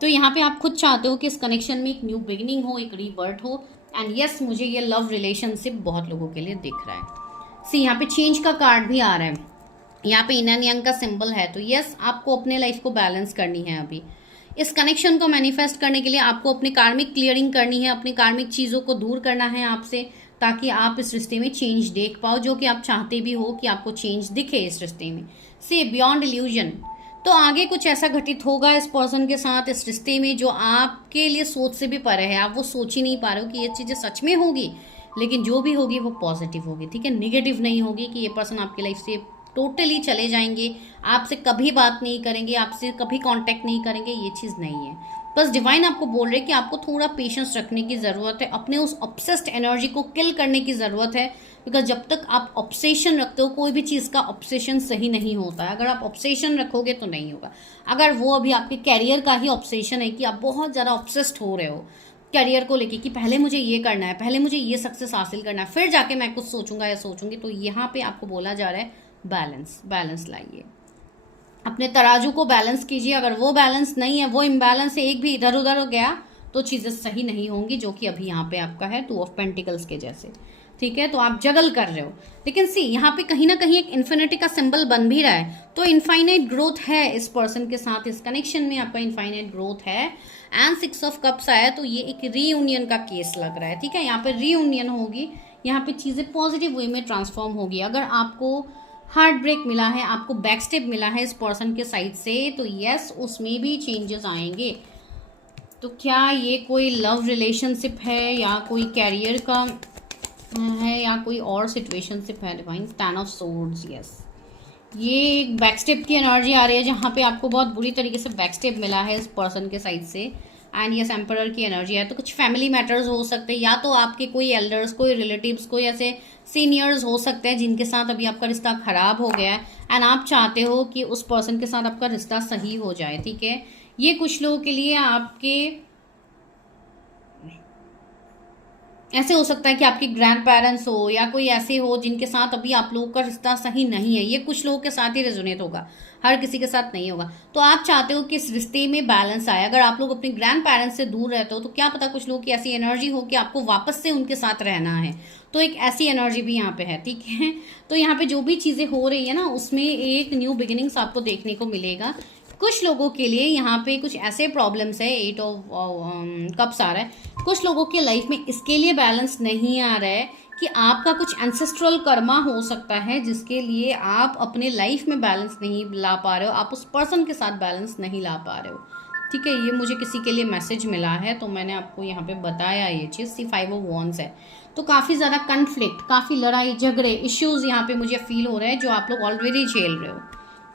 तो यहाँ पे आप खुद चाहते हो कि इस कनेक्शन में एक न्यू बिगिनिंग हो, एक रीबर्थ हो, एंड यस मुझे ये लव रिलेशनशिप बहुत लोगों के लिए दिख रहा है। सी यहाँ पे चेंज का कार्ड भी आ रहा है, यहाँ पे इनर यंग का सिंबल है। तो यस आपको अपने लाइफ को बैलेंस करनी है। अभी इस कनेक्शन को मैनिफेस्ट करने के लिए आपको अपनी कार्मिक क्लियरिंग करनी है, अपनी कार्मिक चीज़ों को दूर करना है आपसे, ताकि आप इस रिश्ते में चेंज देख पाओ, जो कि आप चाहते भी हो कि आपको चेंज दिखे इस रिश्ते में। से बियॉन्ड इल्यूजन, तो आगे कुछ ऐसा घटित होगा इस पर्सन के साथ इस रिश्ते में जो आपके लिए सोच से भी परे है। आप वो सोच ही नहीं पा रहे हो कि ये चीज़ें सच में होगी, लेकिन जो भी होगी वो पॉजिटिव होगी, ठीक है। नेगेटिव नहीं होगी कि ये पर्सन आपकी लाइफ से टोटली चले जाएंगे, आपसे कभी बात नहीं करेंगे, आपसे कभी कांटेक्ट नहीं करेंगे, ये चीज़ नहीं है। बस डिवाइन आपको बोल रहे हैं कि आपको थोड़ा पेशेंस रखने की ज़रूरत है, अपने उस ऑब्सेस्ड एनर्जी को किल करने की ज़रूरत है। बिकॉज जब तक आप ऑब्सेशन रखते हो, कोई भी चीज़ का ऑब्सेशन सही नहीं होता है। अगर आप ऑब्सेशन रखोगे तो नहीं होगा। अगर वो अभी आपके कैरियर का ही ऑब्सेशन है कि आप बहुत ज़्यादा ऑब्सेस्ड हो रहे हो कैरियर को लेके कि पहले मुझे ये करना है, पहले मुझे ये सक्सेस हासिल करना है, फिर जाके मैं कुछ सोचूंगा या सोचूंगी, तो यहाँ पे आपको बोला जा रहा है बैलेंस लाइए, अपने तराजू को बैलेंस कीजिए। अगर वो बैलेंस नहीं है, वो इम्बैलेंस है, एक भी इधर उधर हो गया तो चीज़ें सही नहीं होंगी, जो कि अभी यहाँ पे आपका है 2 ऑफ पेंटिकल्स के जैसे, ठीक है। तो आप जगल कर रहे हो, लेकिन सी यहाँ पे कहीं ना कहीं एक इन्फिनिटी का सिंबल बन भी रहा है। तो इनफाइनाइट ग्रोथ है इस पर्सन के साथ, इस कनेक्शन में आपका इनफाइनाइट ग्रोथ है। एंड 6 ऑफ कप्स आया, तो ये एक रीयूनियन का केस लग रहा है, ठीक है। यहाँ पे रीयूनियन होगी, यहाँ पे चीज़ें पॉजिटिव वे में ट्रांसफॉर्म होगी। अगर आपको हार्ट ब्रेक मिला है, आपको बैकस्टेप मिला है इस पर्सन के साइड से, तो यस उसमें भी चेंजेस आएंगे। तो क्या ये कोई लव रिलेशनशिप है या कोई कैरियर का है या कोई और सिचुएशनशिप है? डिवाइन 10 ऑफ सोर्ड्स, यस ये एक बैकस्टेप की एनर्जी आ रही है, जहाँ पे आपको बहुत बुरी तरीके से बैकस्टेप मिला है इस पर्सन के साइड से। एंड यस एम्परर की एनर्जी है, तो कुछ फैमिली मैटर्स हो सकते हैं, या तो आपके कोई एल्डर्स, कोई रिलेटिव्स, कोई ऐसे सीनियर्स हो सकते हैं जिनके साथ अभी आपका रिश्ता खराब हो गया है, एंड आप चाहते हो कि उस पर्सन के साथ आपका रिश्ता सही हो जाए, ठीक है। ये कुछ लोगों के लिए आपके ऐसे हो सकता है कि आपके ग्रैंड पेरेंट्स हो या कोई ऐसे हो जिनके साथ अभी आप लोगों का रिश्ता सही नहीं है। ये कुछ लोगों के साथ ही रेजोनेट होगा, हर किसी के साथ नहीं होगा। तो आप चाहते हो कि इस रिश्ते में बैलेंस आए। अगर आप लोग अपने ग्रैंड पेरेंट्स से दूर रहते हो तो क्या पता कुछ लोगों की ऐसी एनर्जी हो कि आपको वापस से उनके साथ रहना है, तो एक ऐसी एनर्जी भी यहाँ पे है, ठीक है। तो यहाँ पे जो भी चीज़ें हो रही है ना, उसमें एक न्यू बिगिनिंग्स आपको देखने को मिलेगा। कुछ लोगों के लिए यहाँ पे कुछ ऐसे प्रॉब्लम्स है, 8 ऑफ कप्स आ रहा है, कुछ लोगों के लाइफ में इसके लिए बैलेंस नहीं आ रहा है कि आपका कुछ एंसेस्ट्रल कर्मा हो सकता है जिसके लिए आप अपने लाइफ में बैलेंस नहीं ला पा रहे हो, आप उस पर्सन के साथ बैलेंस नहीं ला पा रहे हो, ठीक है। ये मुझे किसी के लिए मैसेज मिला है, तो मैंने आपको यहाँ पे बताया ये चीज़। 5 ऑफ वॉन्ड्स है, तो काफ़ी ज़्यादा कन्फ्लिक्ट, काफ़ी लड़ाई झगड़े, इश्यूज़ यहाँ पे मुझे फील हो रहे हैं, जो आप लोग ऑलरेडी झेल रहे हो,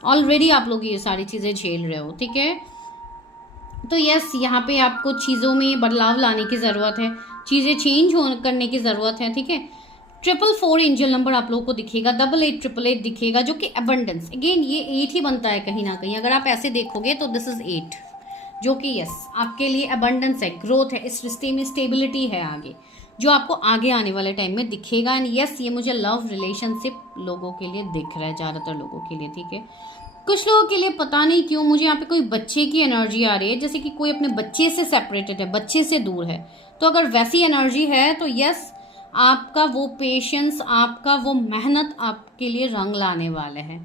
ऑलरेडी आप लोग ये सारी चीज़ें झेल रहे हो, ठीक है। तो यस यहाँ पे आपको चीज़ों में बदलाव लाने की ज़रूरत है, चीज़ें चेंज करने की ज़रूरत है, ठीक है। 444 एंजल नंबर आप लोगों को दिखेगा, 8888 दिखेगा, जो कि अबंडेंस, अगेन ये 8 ही बनता है कहीं ना कहीं। अगर आप ऐसे देखोगे तो दिस इज 8, जो कि यस आपके लिए अबंडेंस है, ग्रोथ है, इस रिश्ते में स्टेबिलिटी है आगे, जो आपको आगे आने वाले टाइम में दिखेगा। एंड यस ये मुझे लव रिलेशनशिप लोगों के लिए दिख रहा है, ज़्यादातर लोगों के लिए, ठीक है। कुछ लोगों के लिए पता नहीं क्यों मुझे यहाँ पे कोई बच्चे की एनर्जी आ रही है, जैसे कि कोई अपने बच्चे से सेपरेटेड है, बच्चे से दूर है। तो अगर वैसी एनर्जी है तो यस आपका वो पेशेंस, आपका वो मेहनत आपके लिए रंग लाने वाले हैं,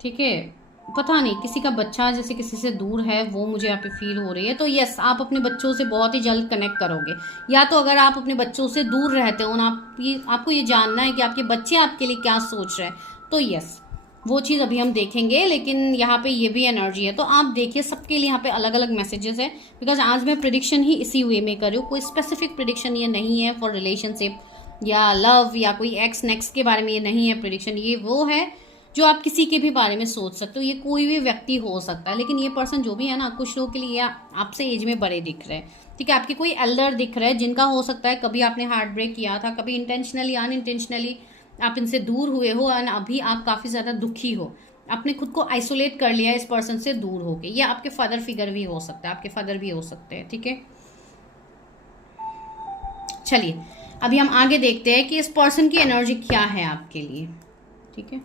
ठीक है। पता नहीं किसी का बच्चा जैसे किसी से दूर है, वो मुझे यहाँ पे फील हो रही है। तो यस आप अपने बच्चों से बहुत ही जल्द कनेक्ट करोगे, या तो अगर आप अपने बच्चों से दूर रहते हो ना, आपको ये जानना है कि आपके बच्चे आपके लिए क्या सोच रहे हैं, तो यस वो चीज़ अभी हम देखेंगे। लेकिन यहाँ पे ये भी एनर्जी है, तो आप देखिए सबके लिए यहाँ पे अलग अलग मैसेजेस है, बिकॉज आज मैं प्रिडिक्शन ही इसी वे में कर रही हूँ, कोई स्पेसिफिक प्रिडिक्शन ये नहीं है फॉर रिलेशनशिप, या लव या कोई एक्स नेक्स्ट के बारे में ये नहीं है प्रिडिक्शन। ये वो है जो आप किसी के भी बारे में सोच सकते हो। ये कोई भी व्यक्ति हो सकता है, लेकिन ये पर्सन जो भी है ना, कुछ लोगों के लिए आपसे एज में बड़े दिख रहे हैं, ठीक है। आपके कोई एल्डर दिख रहे हैं जिनका हो सकता है कभी आपने हार्ट ब्रेक किया था, कभी इंटेंशनली अनइंटेंशनली आप इनसे दूर हुए हो, और अभी आप काफ़ी ज़्यादा दुखी हो, आपने खुद को आइसोलेट कर लिया इस पर्सन से दूर होके। ये आपके फादर फिगर भी हो सकता है, आपके फादर भी हो सकते हैं, ठीक है। चलिए अभी हम आगे देखते हैं कि इस पर्सन की एनर्जी क्या है आपके लिए, ठीक है।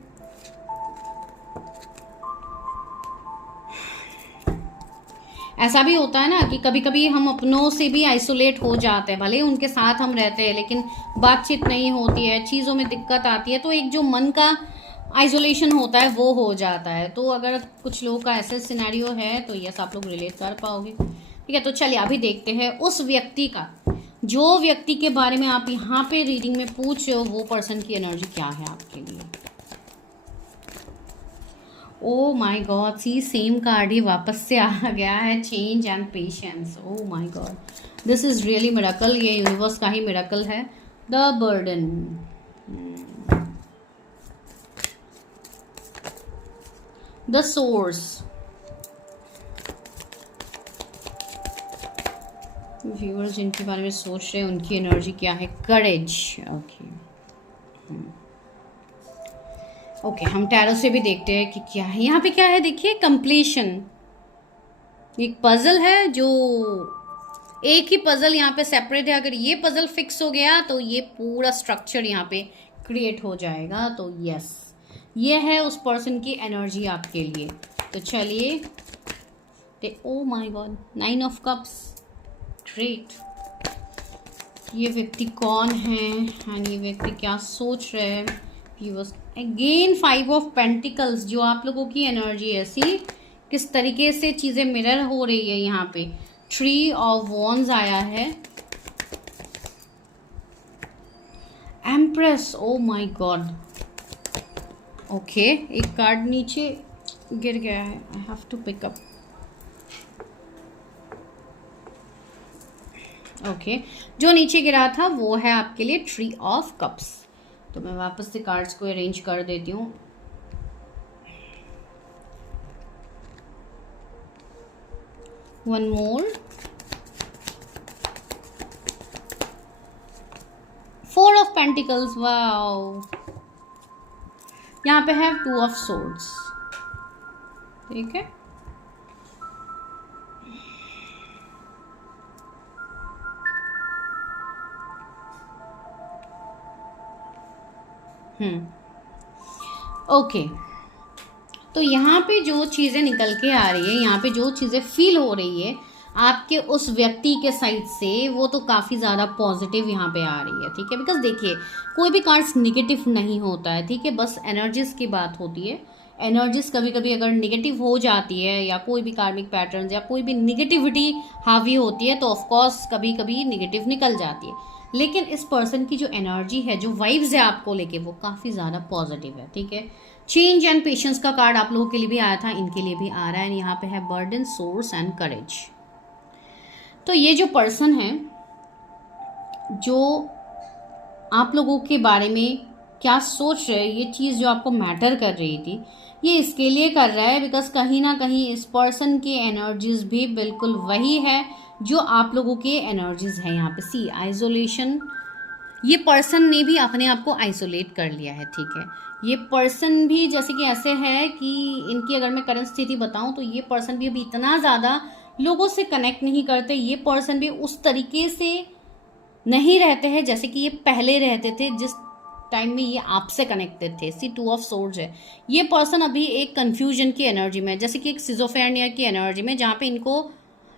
ऐसा भी होता है ना कि कभी कभी हम अपनों से भी आइसोलेट हो जाते हैं, भले उनके साथ हम रहते हैं लेकिन बातचीत नहीं होती है, चीज़ों में दिक्कत आती है, तो एक जो मन का आइसोलेशन होता है वो हो जाता है। तो अगर कुछ लोगों का ऐसा सिनेरियो है तो यस आप लोग रिलेट कर पाओगे, ठीक है। तो चलिए अभी देखते हैं उस व्यक्ति का, जो व्यक्ति के बारे में आप यहाँ पे रीडिंग में पूछ रहे हो, वो पर्सन की एनर्जी क्या है आपके लिए। Oh my god, see same card ही वापस से आ गया है, change and patience. Oh my god, this is really miracle. ये यूनिवर्स का ही मिरेकल है। The burden, the source, viewers जिनके बारे में सोच रहे हैं उनकी एनर्जी क्या है। करेज, ओके ओके, हम टैरो से भी देखते हैं कि क्या है यहाँ पे। क्या है देखिए, कंप्लीशन। एक पजल है, जो एक ही पजल यहाँ पे सेपरेट है। अगर ये पजल फिक्स हो गया तो ये पूरा स्ट्रक्चर यहाँ पे क्रिएट हो जाएगा। तो यस, ये है उस पर्सन की एनर्जी आपके लिए। तो चलिए, ओ my God, 9 of cups, great. ये व्यक्ति कौन है एंड ये व्यक्ति क्या सोच रहे हैं। अगेन 5 ऑफ पेंटिकल्स, जो आप लोगों की एनर्जी ऐसी किस तरीके से चीज़ें मिरर हो रही है यहाँ पे। 3 ऑफ वॉन्ड्स आया है। Empress, oh my god, okay. एक कार्ड नीचे गिर गया है, I have to pick up. Okay, जो नीचे गिरा था वो है आपके लिए 3 ऑफ कप्स। तो मैं वापस से कार्ड्स को अरेंज कर देती हूँ। One more, 4 of pentacles, wow. यहाँ पे है 2 ऑफ सोर्ड्स, ठीक है। ओके, तो यहाँ पे जो चीज़ें निकल के आ रही है, यहाँ पे जो चीज़ें फील हो रही है आपके उस व्यक्ति के साइड से, वो तो काफ़ी ज़्यादा पॉजिटिव यहाँ पे आ रही है, ठीक है। बिकॉज देखिए, कोई भी कार्ड्स निगेटिव नहीं होता है, ठीक है, बस एनर्जीज की बात होती है। एनर्जीज कभी कभी अगर निगेटिव हो जाती है, या कोई भी कार्मिक पैटर्न या कोई भी निगेटिविटी हावी होती है, तो ऑफकोर्स कभी कभी निगेटिव निकल जाती है। लेकिन इस पर्सन की जो एनर्जी है, जो वाइब्स है आपको लेके, वो काफ़ी ज़्यादा पॉजिटिव है, ठीक है। चेंज एंड पेशेंस का कार्ड आप लोगों के लिए भी आया था, इनके लिए भी आ रहा है। यहाँ पे है बर्डन, सोर्स एंड करेज। तो ये जो पर्सन है, जो आप लोगों के बारे में क्या सोच रहे हैं, ये चीज़ जो आपको मैटर कर रही थी, ये इसके लिए कर रहा है बिकॉज कहीं ना कहीं इस पर्सन की एनर्जीज भी बिल्कुल वही है जो आप लोगों के एनर्जीज है। यहाँ पे सी आइसोलेशन, ये पर्सन ने भी अपने आप को आइसोलेट कर लिया है, ठीक है। ये पर्सन भी जैसे कि ऐसे है कि इनकी अगर मैं करंट स्थिति बताऊं तो ये पर्सन भी अभी इतना ज़्यादा लोगों से कनेक्ट नहीं करते। ये पर्सन भी उस तरीके से नहीं रहते हैं जैसे कि ये पहले रहते थे, जिस टाइम में ये आपसे कनेक्टेड थे। सी 2 ऑफ सोर्ड्स है। ये पर्सन अभी एक कन्फ्यूजन की एनर्जी में, जैसे कि एक सिजोफ्रेनिया की एनर्जी में, जहाँ पे इनको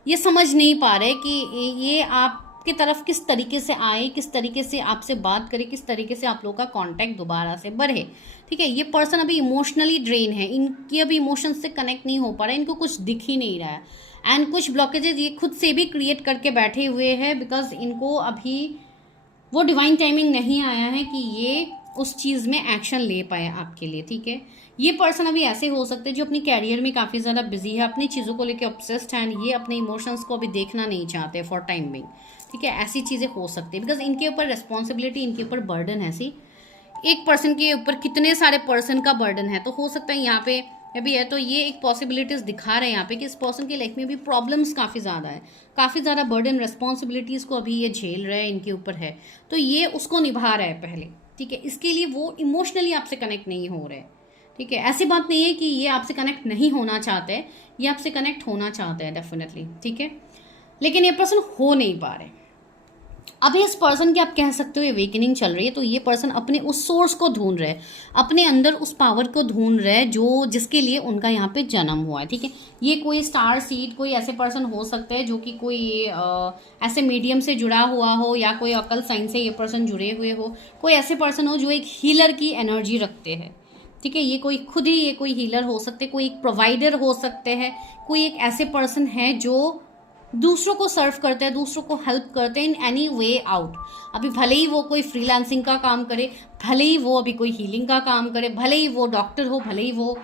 ये समझ नहीं पा रहे कि ये आपकी तरफ किस तरीके से आए, किस तरीके से आपसे बात करे, किस तरीके से आप लोगों का कांटेक्ट दोबारा से बढ़े, ठीक है। ये पर्सन अभी इमोशनली ड्रेन है, इनकी अभी इमोशंस से कनेक्ट नहीं हो पा रहा है, इनको कुछ दिख ही नहीं रहा है। एंड कुछ ब्लॉकेजेज ये खुद से भी क्रिएट करके बैठे हुए हैं, बिकॉज इनको अभी वो डिवाइन टाइमिंग नहीं आया है कि ये उस चीज़ में एक्शन ले पाए आपके लिए, ठीक है। ये पर्सन अभी ऐसे हो सकते हैं जो अपनी कैरियर में काफ़ी ज़्यादा बिजी है, अपनी चीज़ों को लेकर ऑब्सेस्ड हैं, ये अपने इमोशंस को अभी देखना नहीं चाहते फॉर टाइम बिंग, ठीक है। ऐसी चीज़ें हो सकती है बिकॉज इनके ऊपर रिस्पॉन्सिबिलिटी, इनके ऊपर बर्डन है। सी एक पर्सन के ऊपर कितने सारे पर्सन का बर्डन है, तो हो सकता है यहाँ पे अभी है, तो ये एक पॉसिबिलिटीज दिखा रहे हैं यहाँ पे कि इस पर्सन की लाइफ में भी प्रॉब्लम्स काफ़ी ज़्यादा है, काफ़ी ज़्यादा बर्डन, रिस्पॉन्सिबिलिटीज़ को अभी ये झेल रहे हैं, इनके ऊपर है, तो ये उसको निभा रहा है पहले, ठीक है। इसके लिए वो इमोशनली आपसे कनेक्ट नहीं हो रहे, ठीक है। ऐसी बात नहीं है कि ये आपसे कनेक्ट नहीं होना चाहते, ये आपसे कनेक्ट होना चाहते हैं डेफिनेटली, ठीक है, लेकिन ये पर्सन हो नहीं पा रहे। अभी इस पर्सन की आप कह सकते हो अवेकनिंग चल रही है, तो ये पर्सन अपने उस सोर्स को ढूंढ रहे हैं, अपने अंदर उस पावर को ढूंढ रहे हैं जो जिसके लिए उनका यहाँ पे जन्म हुआ है, ठीक है। ये कोई स्टार सीड, कोई ऐसे पर्सन हो सकते हैं जो कि कोई ऐसे मीडियम से जुड़ा हुआ हो, या कोई अकल साइंस से ये पर्सन जुड़े हुए हो, कोई ऐसे पर्सन हो जो एक हीलर की एनर्जी रखते हैं, ठीक है। ये कोई खुद ही, ये कोई हीलर हो सकते, कोई एक प्रोवाइडर हो सकते हैं, कोई एक ऐसे पर्सन है जो दूसरों को सर्व करते हैं, दूसरों को हेल्प करते हैं इन एनी वे आउट। अभी भले ही वो कोई फ्रीलांसिंग का काम करे, भले ही वो अभी कोई हीलिंग का काम करे, भले ही वो डॉक्टर हो, भले ही वो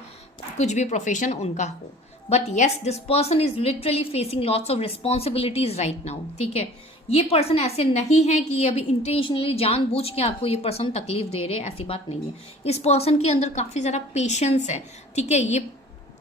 कुछ भी प्रोफेशन उनका हो, but yes this person is literally facing lots of responsibilities right now, ठीक है। ये पर्सन ऐसे नहीं है कि ये अभी इंटेंशनली जानबूझ के आपको ये पर्सन तकलीफ दे रहे, ऐसी बात नहीं है। इस पर्सन के अंदर काफ़ी ज़्यादा पेशेंस है, ठीक है। ये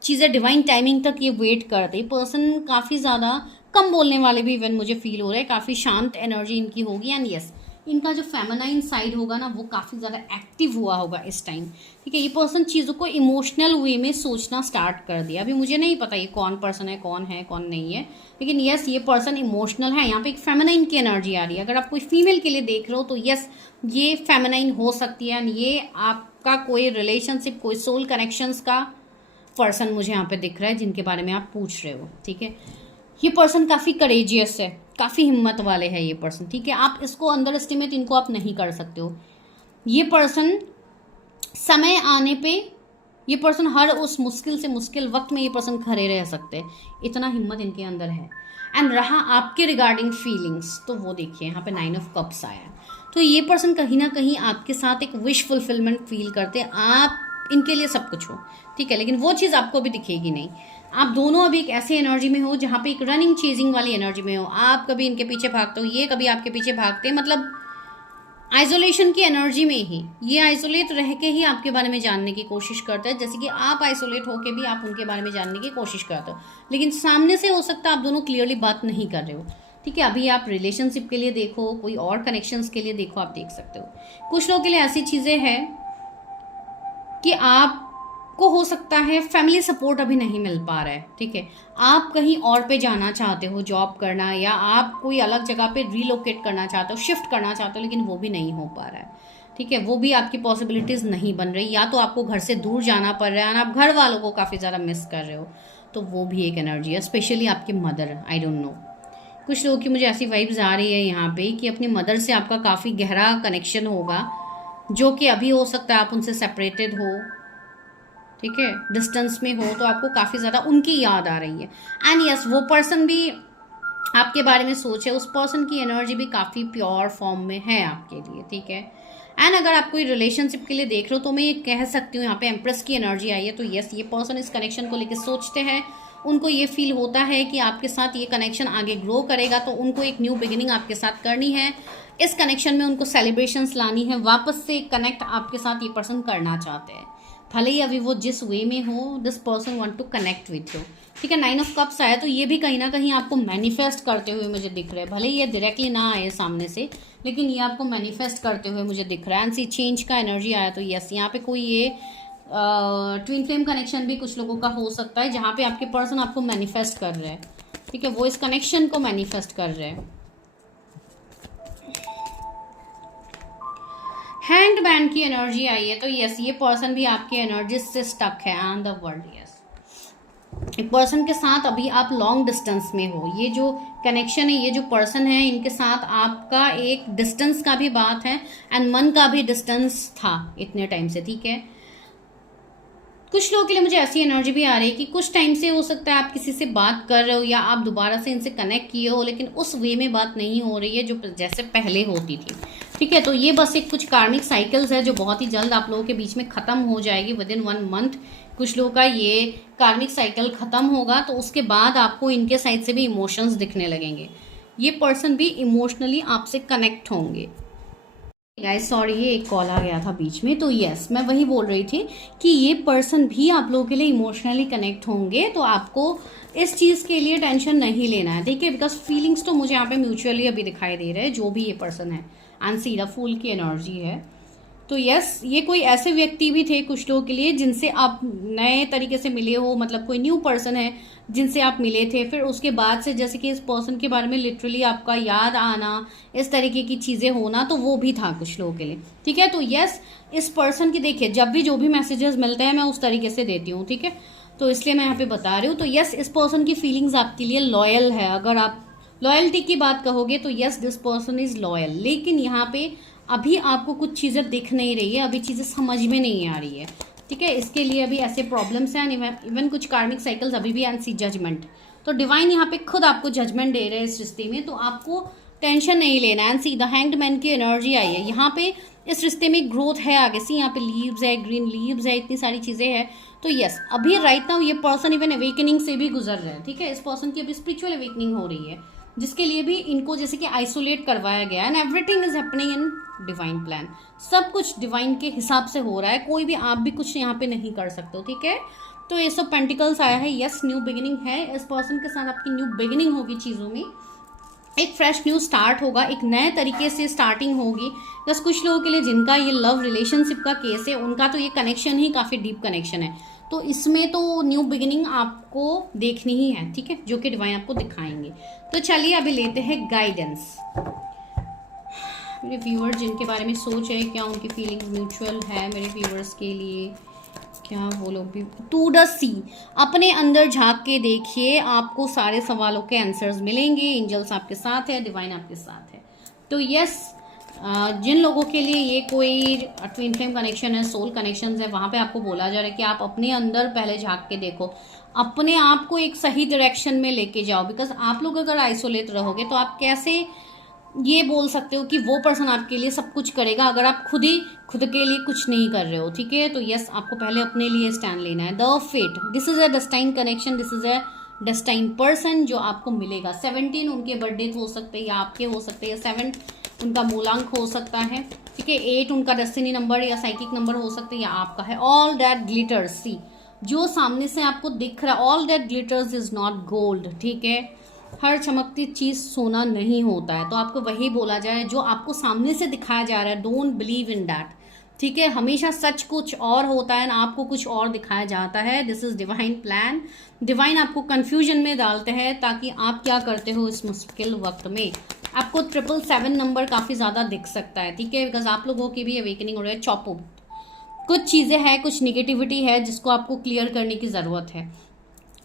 चीज़ें डिवाइन टाइमिंग तक ये वेट करते हैं। पर्सन काफ़ी ज़्यादा कम बोलने वाले भी इवन मुझे फील हो रहा है, काफ़ी शांत एनर्जी इनकी होगी, एंड यस इनका जो फेमिनाइन साइड होगा ना वो काफ़ी ज़्यादा एक्टिव हुआ होगा इस टाइम, ठीक है। ये पर्सन चीज़ों को इमोशनल वे में सोचना स्टार्ट कर दिया। अभी मुझे नहीं पता ये कौन पर्सन है, कौन नहीं है, लेकिन यस ये पर्सन इमोशनल है। यहाँ पे एक फेमिनाइन की एनर्जी आ रही है। अगर आप कोई फीमेल के लिए देख रहे हो तो यस ये फेमिनाइन हो सकती है, एंड ये आपका कोई रिलेशनशिप, कोई सोल कनेक्शंस का पर्सन मुझे यहाँ पे दिख रहा है जिनके बारे में आप पूछ रहे हो, ठीक है। ये पर्सन काफ़ी करेजियस है, काफ़ी हिम्मत वाले है ये पर्सन, ठीक है। आप इसको अंडर एस्टिमेट इनको आप नहीं कर सकते हो। ये पर्सन समय आने पे, ये पर्सन हर उस मुश्किल से मुश्किल वक्त में ये पर्सन खड़े रह सकते हैं, इतना हिम्मत इनके अंदर है। एंड रहा आपके रिगार्डिंग फीलिंग्स, तो वो देखिए यहाँ पे 9 ऑफ कप्स आया, तो ये पर्सन कहीं ना कहीं आपके साथ एक विश फुलफिलमेंट फील करते हैं, आप इनके लिए सब कुछ हो, ठीक है, लेकिन वो चीज़ आपको भी दिखेगी नहीं। आप दोनों अभी एक ऐसी एनर्जी में हो जहाँ पे एक रनिंग चेजिंग वाली एनर्जी में हो। आप कभी इनके पीछे भागते हो, ये कभी आपके पीछे भागते हैं, मतलब आइसोलेशन की एनर्जी में ही ये आइसोलेट रह के ही आपके बारे में जानने की कोशिश करते हैं, जैसे कि आप आइसोलेट होके भी आप उनके बारे में जानने की कोशिश करते हो, लेकिन सामने से हो सकता है आप दोनों क्लियरली बात नहीं कर रहे हो, ठीक है। अभी आप रिलेशनशिप के लिए देखो, कोई और कनेक्शंस के लिए देखो, आप देख सकते हो। कुछ लोगों के लिए ऐसी चीज़ें हैं कि आप को हो सकता है फैमिली सपोर्ट अभी नहीं मिल पा रहा है, ठीक है। आप कहीं और पे जाना चाहते हो, जॉब करना, या आप कोई अलग जगह पे रिलोकेट करना चाहते हो, शिफ्ट करना चाहते हो, लेकिन वो भी नहीं हो पा रहा है, ठीक है। वो भी आपकी पॉसिबिलिटीज़ नहीं बन रही, या तो आपको घर से दूर जाना पड़ रहा है, और आप घर वालों को काफ़ी ज़्यादा मिस कर रहे हो, तो वो भी एक एनर्जी है। स्पेशली आपके मदर, आई डोंट नो, कुछ लोगों की मुझे ऐसी वाइब्स आ रही है यहाँ पे कि अपनी मदर से आपका काफ़ी गहरा कनेक्शन होगा, जो कि अभी हो सकता है आप उनसे सेपरेटेड हो, ठीक है, डिस्टेंस में हो, तो आपको काफ़ी ज़्यादा उनकी याद आ रही है। एंड यस वो पर्सन भी आपके बारे में सोचे, उस पर्सन की एनर्जी भी काफ़ी प्योर फॉर्म में है आपके लिए, ठीक है। एंड अगर आप कोई रिलेशनशिप के लिए देख रहे हो तो मैं ये कह सकती हूँ, यहाँ पे एम्प्रेस की एनर्जी आई है, तो यस ये पर्सन इस कनेक्शन को लेकर सोचते हैं, उनको ये फील होता है कि आपके साथ ये कनेक्शन आगे ग्रो करेगा, तो उनको एक न्यू बिगिनिंग आपके साथ करनी है, इस कनेक्शन में उनको सेलिब्रेशंस लानी है, वापस से कनेक्ट आपके साथ ये पर्सन करना चाहते हैं, भले ही अभी वो जिस वे में हो, this person want to connect with you, ठीक है। 9 ऑफ कप्स आया, तो ये भी कहीं ना कहीं आपको मैनिफेस्ट करते हुए मुझे दिख रहा है, भले ही ये डायरेक्टली ना आए सामने से, लेकिन ये आपको मैनिफेस्ट करते हुए मुझे दिख रहा है। एंड सी चेंज का एनर्जी आया, तो यस यहाँ पे कोई ये ट्विन फ्लेम कनेक्शन भी कुछ लोगों का हो सकता है, जहाँ पे आपके पर्सन आपको मैनिफेस्ट कर रहे हैं, ठीक है, वो इस कनेक्शन को मैनिफेस्ट कर रहे हैं। हैंग्ड मैन की एनर्जी आई है, तो यस ये पर्सन भी आपकी एनर्जी से स्टक है, एंड द वर्ल्ड, यस एक पर्सन के साथ अभी आप लॉन्ग डिस्टेंस में हो। ये जो कनेक्शन है, ये जो पर्सन है, इनके साथ आपका एक डिस्टेंस का भी बात है, एंड मन का भी डिस्टेंस था इतने टाइम से, ठीक है। कुछ लोगों के लिए मुझे ऐसी एनर्जी भी आ रही है कि कुछ टाइम से हो सकता है आप किसी से बात कर रहे हो, या आप दोबारा से इनसे कनेक्ट किए हो, लेकिन उस वे में बात नहीं हो रही है जो जैसे पहले होती थी, ठीक है, तो ये बस एक कुछ कार्मिक साइकिल्स है जो बहुत ही जल्द आप लोगों के बीच में खत्म हो जाएगी विद इन 1 मंथ। कुछ लोगों का ये कार्मिक साइकिल खत्म होगा तो उसके बाद आपको इनके साइड से भी इमोशंस दिखने लगेंगे। ये पर्सन भी इमोशनली आपसे कनेक्ट होंगे। गाइस सॉरी, ये एक कॉल आ गया था बीच में। तो यस, मैं वही बोल रही थी कि ये पर्सन भी आप लोगों के लिए इमोशनली कनेक्ट होंगे, तो आपको इस चीज़ के लिए टेंशन नहीं लेना है, ठीक है। बिकॉज फीलिंग्स तो मुझे यहाँ पे म्यूचुअली अभी दिखाई दे रहे हैं, जो भी ये पर्सन है। एंड सीधा फूल की एनर्जी है। तो यस, ये कोई ऐसे व्यक्ति भी थे कुछ लोगों के लिए जिनसे आप नए तरीके से मिले हो, मतलब कोई न्यू पर्सन है जिनसे आप मिले थे, फिर उसके बाद से जैसे कि इस पर्सन के बारे में लिटरली आपका याद आना, इस तरीके की चीज़ें होना, तो वो भी था कुछ लोगों के लिए, ठीक है। तो यस, इस पर्सन की देखिए जब भी जो भी मैसेजेस मिलते हैं मैं उस तरीके से देती हूँ, ठीक है। तो इसलिए मैं यहाँ पे बता रही हूँ। तो यस, इस पर्सन की फीलिंग्स आपके लिए लॉयल है। अगर आप लॉयल्टी की बात कहोगे तो yes, this person is loyal. लेकिन यहाँ पे अभी आपको कुछ चीज़ें दिख नहीं रही है, अभी चीज़ें समझ में नहीं आ रही है, ठीक है। इसके लिए अभी ऐसे प्रॉब्लम्स हैं, इवन कुछ कार्मिक साइकिल्स अभी भी एंड सी जजमेंट। तो डिवाइन यहाँ पे खुद आपको जजमेंट दे रहे हैं इस रिश्ते में, तो आपको टेंशन नहीं लेना। And see the hanged man की एनर्जी आई है यहाँ पे। इस रिश्ते में ग्रोथ है आगे। सी यहाँ पे लीव्स है, ग्रीन लीव्स है, इतनी सारी चीज़ें हैं। तो यस, अभी राइट नाउ ये पर्सन इवन अवेकनिंग से भी गुजर रहे हैं, ठीक है। इस पर्सन की अभी स्पिरिचुअल अवेकनिंग हो रही है, जिसके लिए भी इनको जैसे कि आइसोलेट करवाया गया है। And everything is happening in divine plan. सब कुछ डिवाइन के हिसाब से हो रहा है, कोई भी आप भी कुछ यहाँ पे नहीं कर सकते हो, ठीक है। तो ये सब पेंटिकल्स आया है। यस, न्यू बिगिनिंग है। इस पर्सन के साथ आपकी न्यू बिगिनिंग होगी चीज़ों में, एक फ्रेश न्यू स्टार्ट होगा, एक नए तरीके से स्टार्टिंग होगी। बस कुछ लोगों के लिए जिनका ये लव रिलेशनशिप का केस है, उनका तो ये कनेक्शन ही काफ़ी डीप कनेक्शन है। तो इसमें तो न्यू बिगिनिंग आपको देखनी ही है, ठीक है, जो कि डिवाइन आपको दिखाएंगे। तो चलिए अभी लेते हैं गाइडेंस। मेरे व्यूअर्स जिनके बारे में सोच है, क्या उनकी फीलिंग म्यूचुअल है मेरे व्यूअर्स के लिए, क्या वो लोग भी टू द सी। अपने अंदर झांक के देखिए, आपको सारे सवालों के आंसर्स मिलेंगे। एंजल्स आपके साथ है, डिवाइन आपके साथ है। तो यस, जिन लोगों के लिए ये कोई ट्विन फ्लेम कनेक्शन है, सोल कनेक्शन है, वहाँ पे आपको बोला जा रहा है कि आप अपने अंदर पहले झांक के देखो, अपने आप को एक सही डायरेक्शन में लेके जाओ। बिकॉज आप लोग अगर आइसोलेट रहोगे तो आप कैसे ये बोल सकते हो कि वो पर्सन आपके लिए सब कुछ करेगा अगर आप खुद के लिए कुछ नहीं कर रहे हो, ठीक है। तो यस, आपको पहले अपने लिए स्टैंड लेना है। The fate, this is a destine connection, this is a destine person जो आपको मिलेगा। 17 उनके बर्थडे हो सकते हैं या आपके हो सकते हैं, 7 उनका मूलांक हो सकता है, ठीक है। 8 उनका डेस्टिनी नंबर या साइकिक नंबर हो सकता है या आपका है। ऑल दैट ग्लिटर्स, सी जो सामने से आपको दिख रहा है, all that glitters is not gold, ठीक है। हर चमकती चीज़ सोना नहीं होता है। तो आपको वही बोला जाए, जो आपको सामने से दिखाया जा रहा है, डोंट बिलीव इन दैट, ठीक है। हमेशा सच कुछ और होता है ना, आपको कुछ और दिखाया जाता है। This is divine plan. Divine आपको कंफ्यूजन में डालते हैं ताकि आप क्या करते हो इस मुश्किल वक्त में। आपको 777 नंबर काफ़ी ज़्यादा दिख सकता है, ठीक है, बिकॉज आप लोगों की भी अवेकनिंग हो रही है। चॉपअप कुछ चीज़ें हैं, कुछ निगेटिविटी है जिसको आपको क्लियर करने की ज़रूरत है।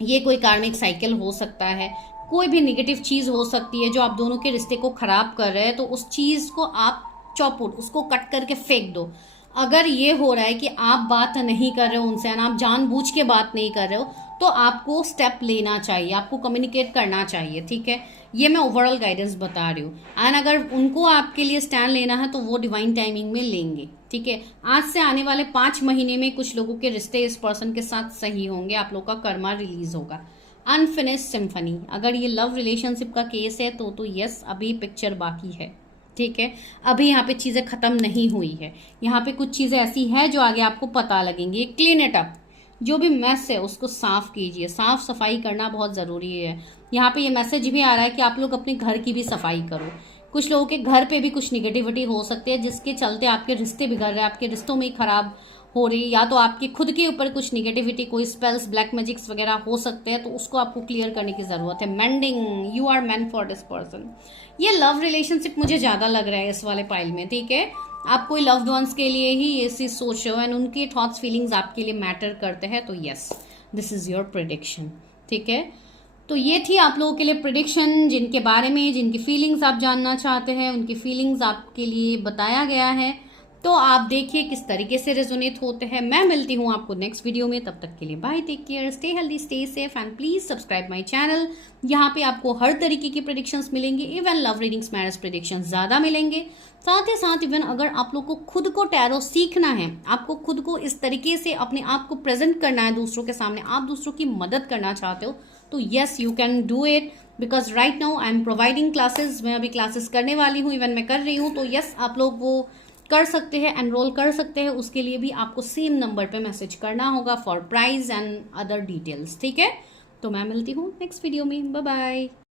ये कोई कार्मिक साइकिल हो सकता है, कोई भी निगेटिव चीज़ हो सकती है जो आप दोनों के रिश्ते को ख़राब कर रहे हैं। तो उस चीज़ को आप चॉपआउट, उसको कट करके फेंक दो। अगर ये हो रहा है कि आप बात नहीं कर रहे हो उनसे, ना आप जानबूझ के बात नहीं कर रहे हो, तो आपको स्टेप लेना चाहिए, आपको कम्युनिकेट करना चाहिए, ठीक है। ये मैं ओवरऑल गाइडेंस बता रही हूँ। एंड अगर उनको आपके लिए स्टैंड लेना है तो वो डिवाइन टाइमिंग में लेंगे, ठीक है। आज से आने वाले 5 महीने में कुछ लोगों के रिश्ते इस पर्सन के साथ सही होंगे, आप लोग का कर्मा रिलीज होगा। अनफिनिश्ड सिम्फनी, अगर ये लव रिलेशनशिप का केस है तो यस, अभी पिक्चर बाकी है, ठीक है। अभी यहाँ पे चीज़ें ख़त्म नहीं हुई है। यहाँ पे कुछ चीज़ें ऐसी हैं जो आगे आपको पता लगेंगी। क्लीन इट अप, जो भी मैस है उसको साफ कीजिए। साफ सफाई करना बहुत ज़रूरी है। यहाँ पे ये मैसेज भी आ रहा है कि आप लोग अपने घर की भी सफाई करो। कुछ लोगों के घर पे भी कुछ निगेटिविटी हो सकती है जिसके चलते आपके रिश्ते बिगड़ रहे हैं, आपके रिश्तों में ही खराब हो रही है, या तो आपके खुद के ऊपर कुछ निगेटिविटी, कोई स्पेल्स, ब्लैक मैजिक्स वगैरह हो सकते हैं, तो उसको आपको क्लियर करने की ज़रूरत है। Mending, you are meant for this person. ये लव रिलेशनशिप मुझे ज़्यादा लग रहा है इस वाले पाइल में, ठीक है। आप कोई लव्ड वंस के लिए ही ये चीज़ सोच रहे हो एंड उनके थॉट्स फीलिंग्स आपके लिए मैटर करते हैं। तो yes, this is your prediction, ठीक है। तो ये थी आप लोगों के लिए प्रेडिक्शन, जिनके बारे में, जिनकी फीलिंग्स आप जानना चाहते हैं, उनकी फीलिंग्स आपके लिए बताया गया है। तो आप देखिए किस तरीके से रेजोनेट होते हैं। मैं मिलती हूँ आपको नेक्स्ट वीडियो में, तब तक के लिए bye, take care, stay healthy, stay safe and please subscribe my channel. यहाँ पे आपको हर तरीके की प्रेडिक्शंस मिलेंगे, even love readings, marriage predictions ज़्यादा मिलेंगे। साथ ही साथ इवन अगर आप लोग को खुद को टैरो सीखना है, आपको खुद को इस तरीके से अपने आप को प्रेजेंट करना है दूसरों के सामने, आप दूसरों की मदद करना चाहते हो, तो yes you can do it, because right now I am providing classes. मैं अभी क्लासेस करने वाली हूँ, इवन मैं कर रही हूँ। तो येस आप लोग वो कर सकते हैं, एनरोल कर सकते हैं। उसके लिए भी आपको सेम नंबर पे मैसेज करना होगा for prize and other details, ठीक है। तो मैं मिलती हूँ नेक्स्ट वीडियो में, बाय बाय।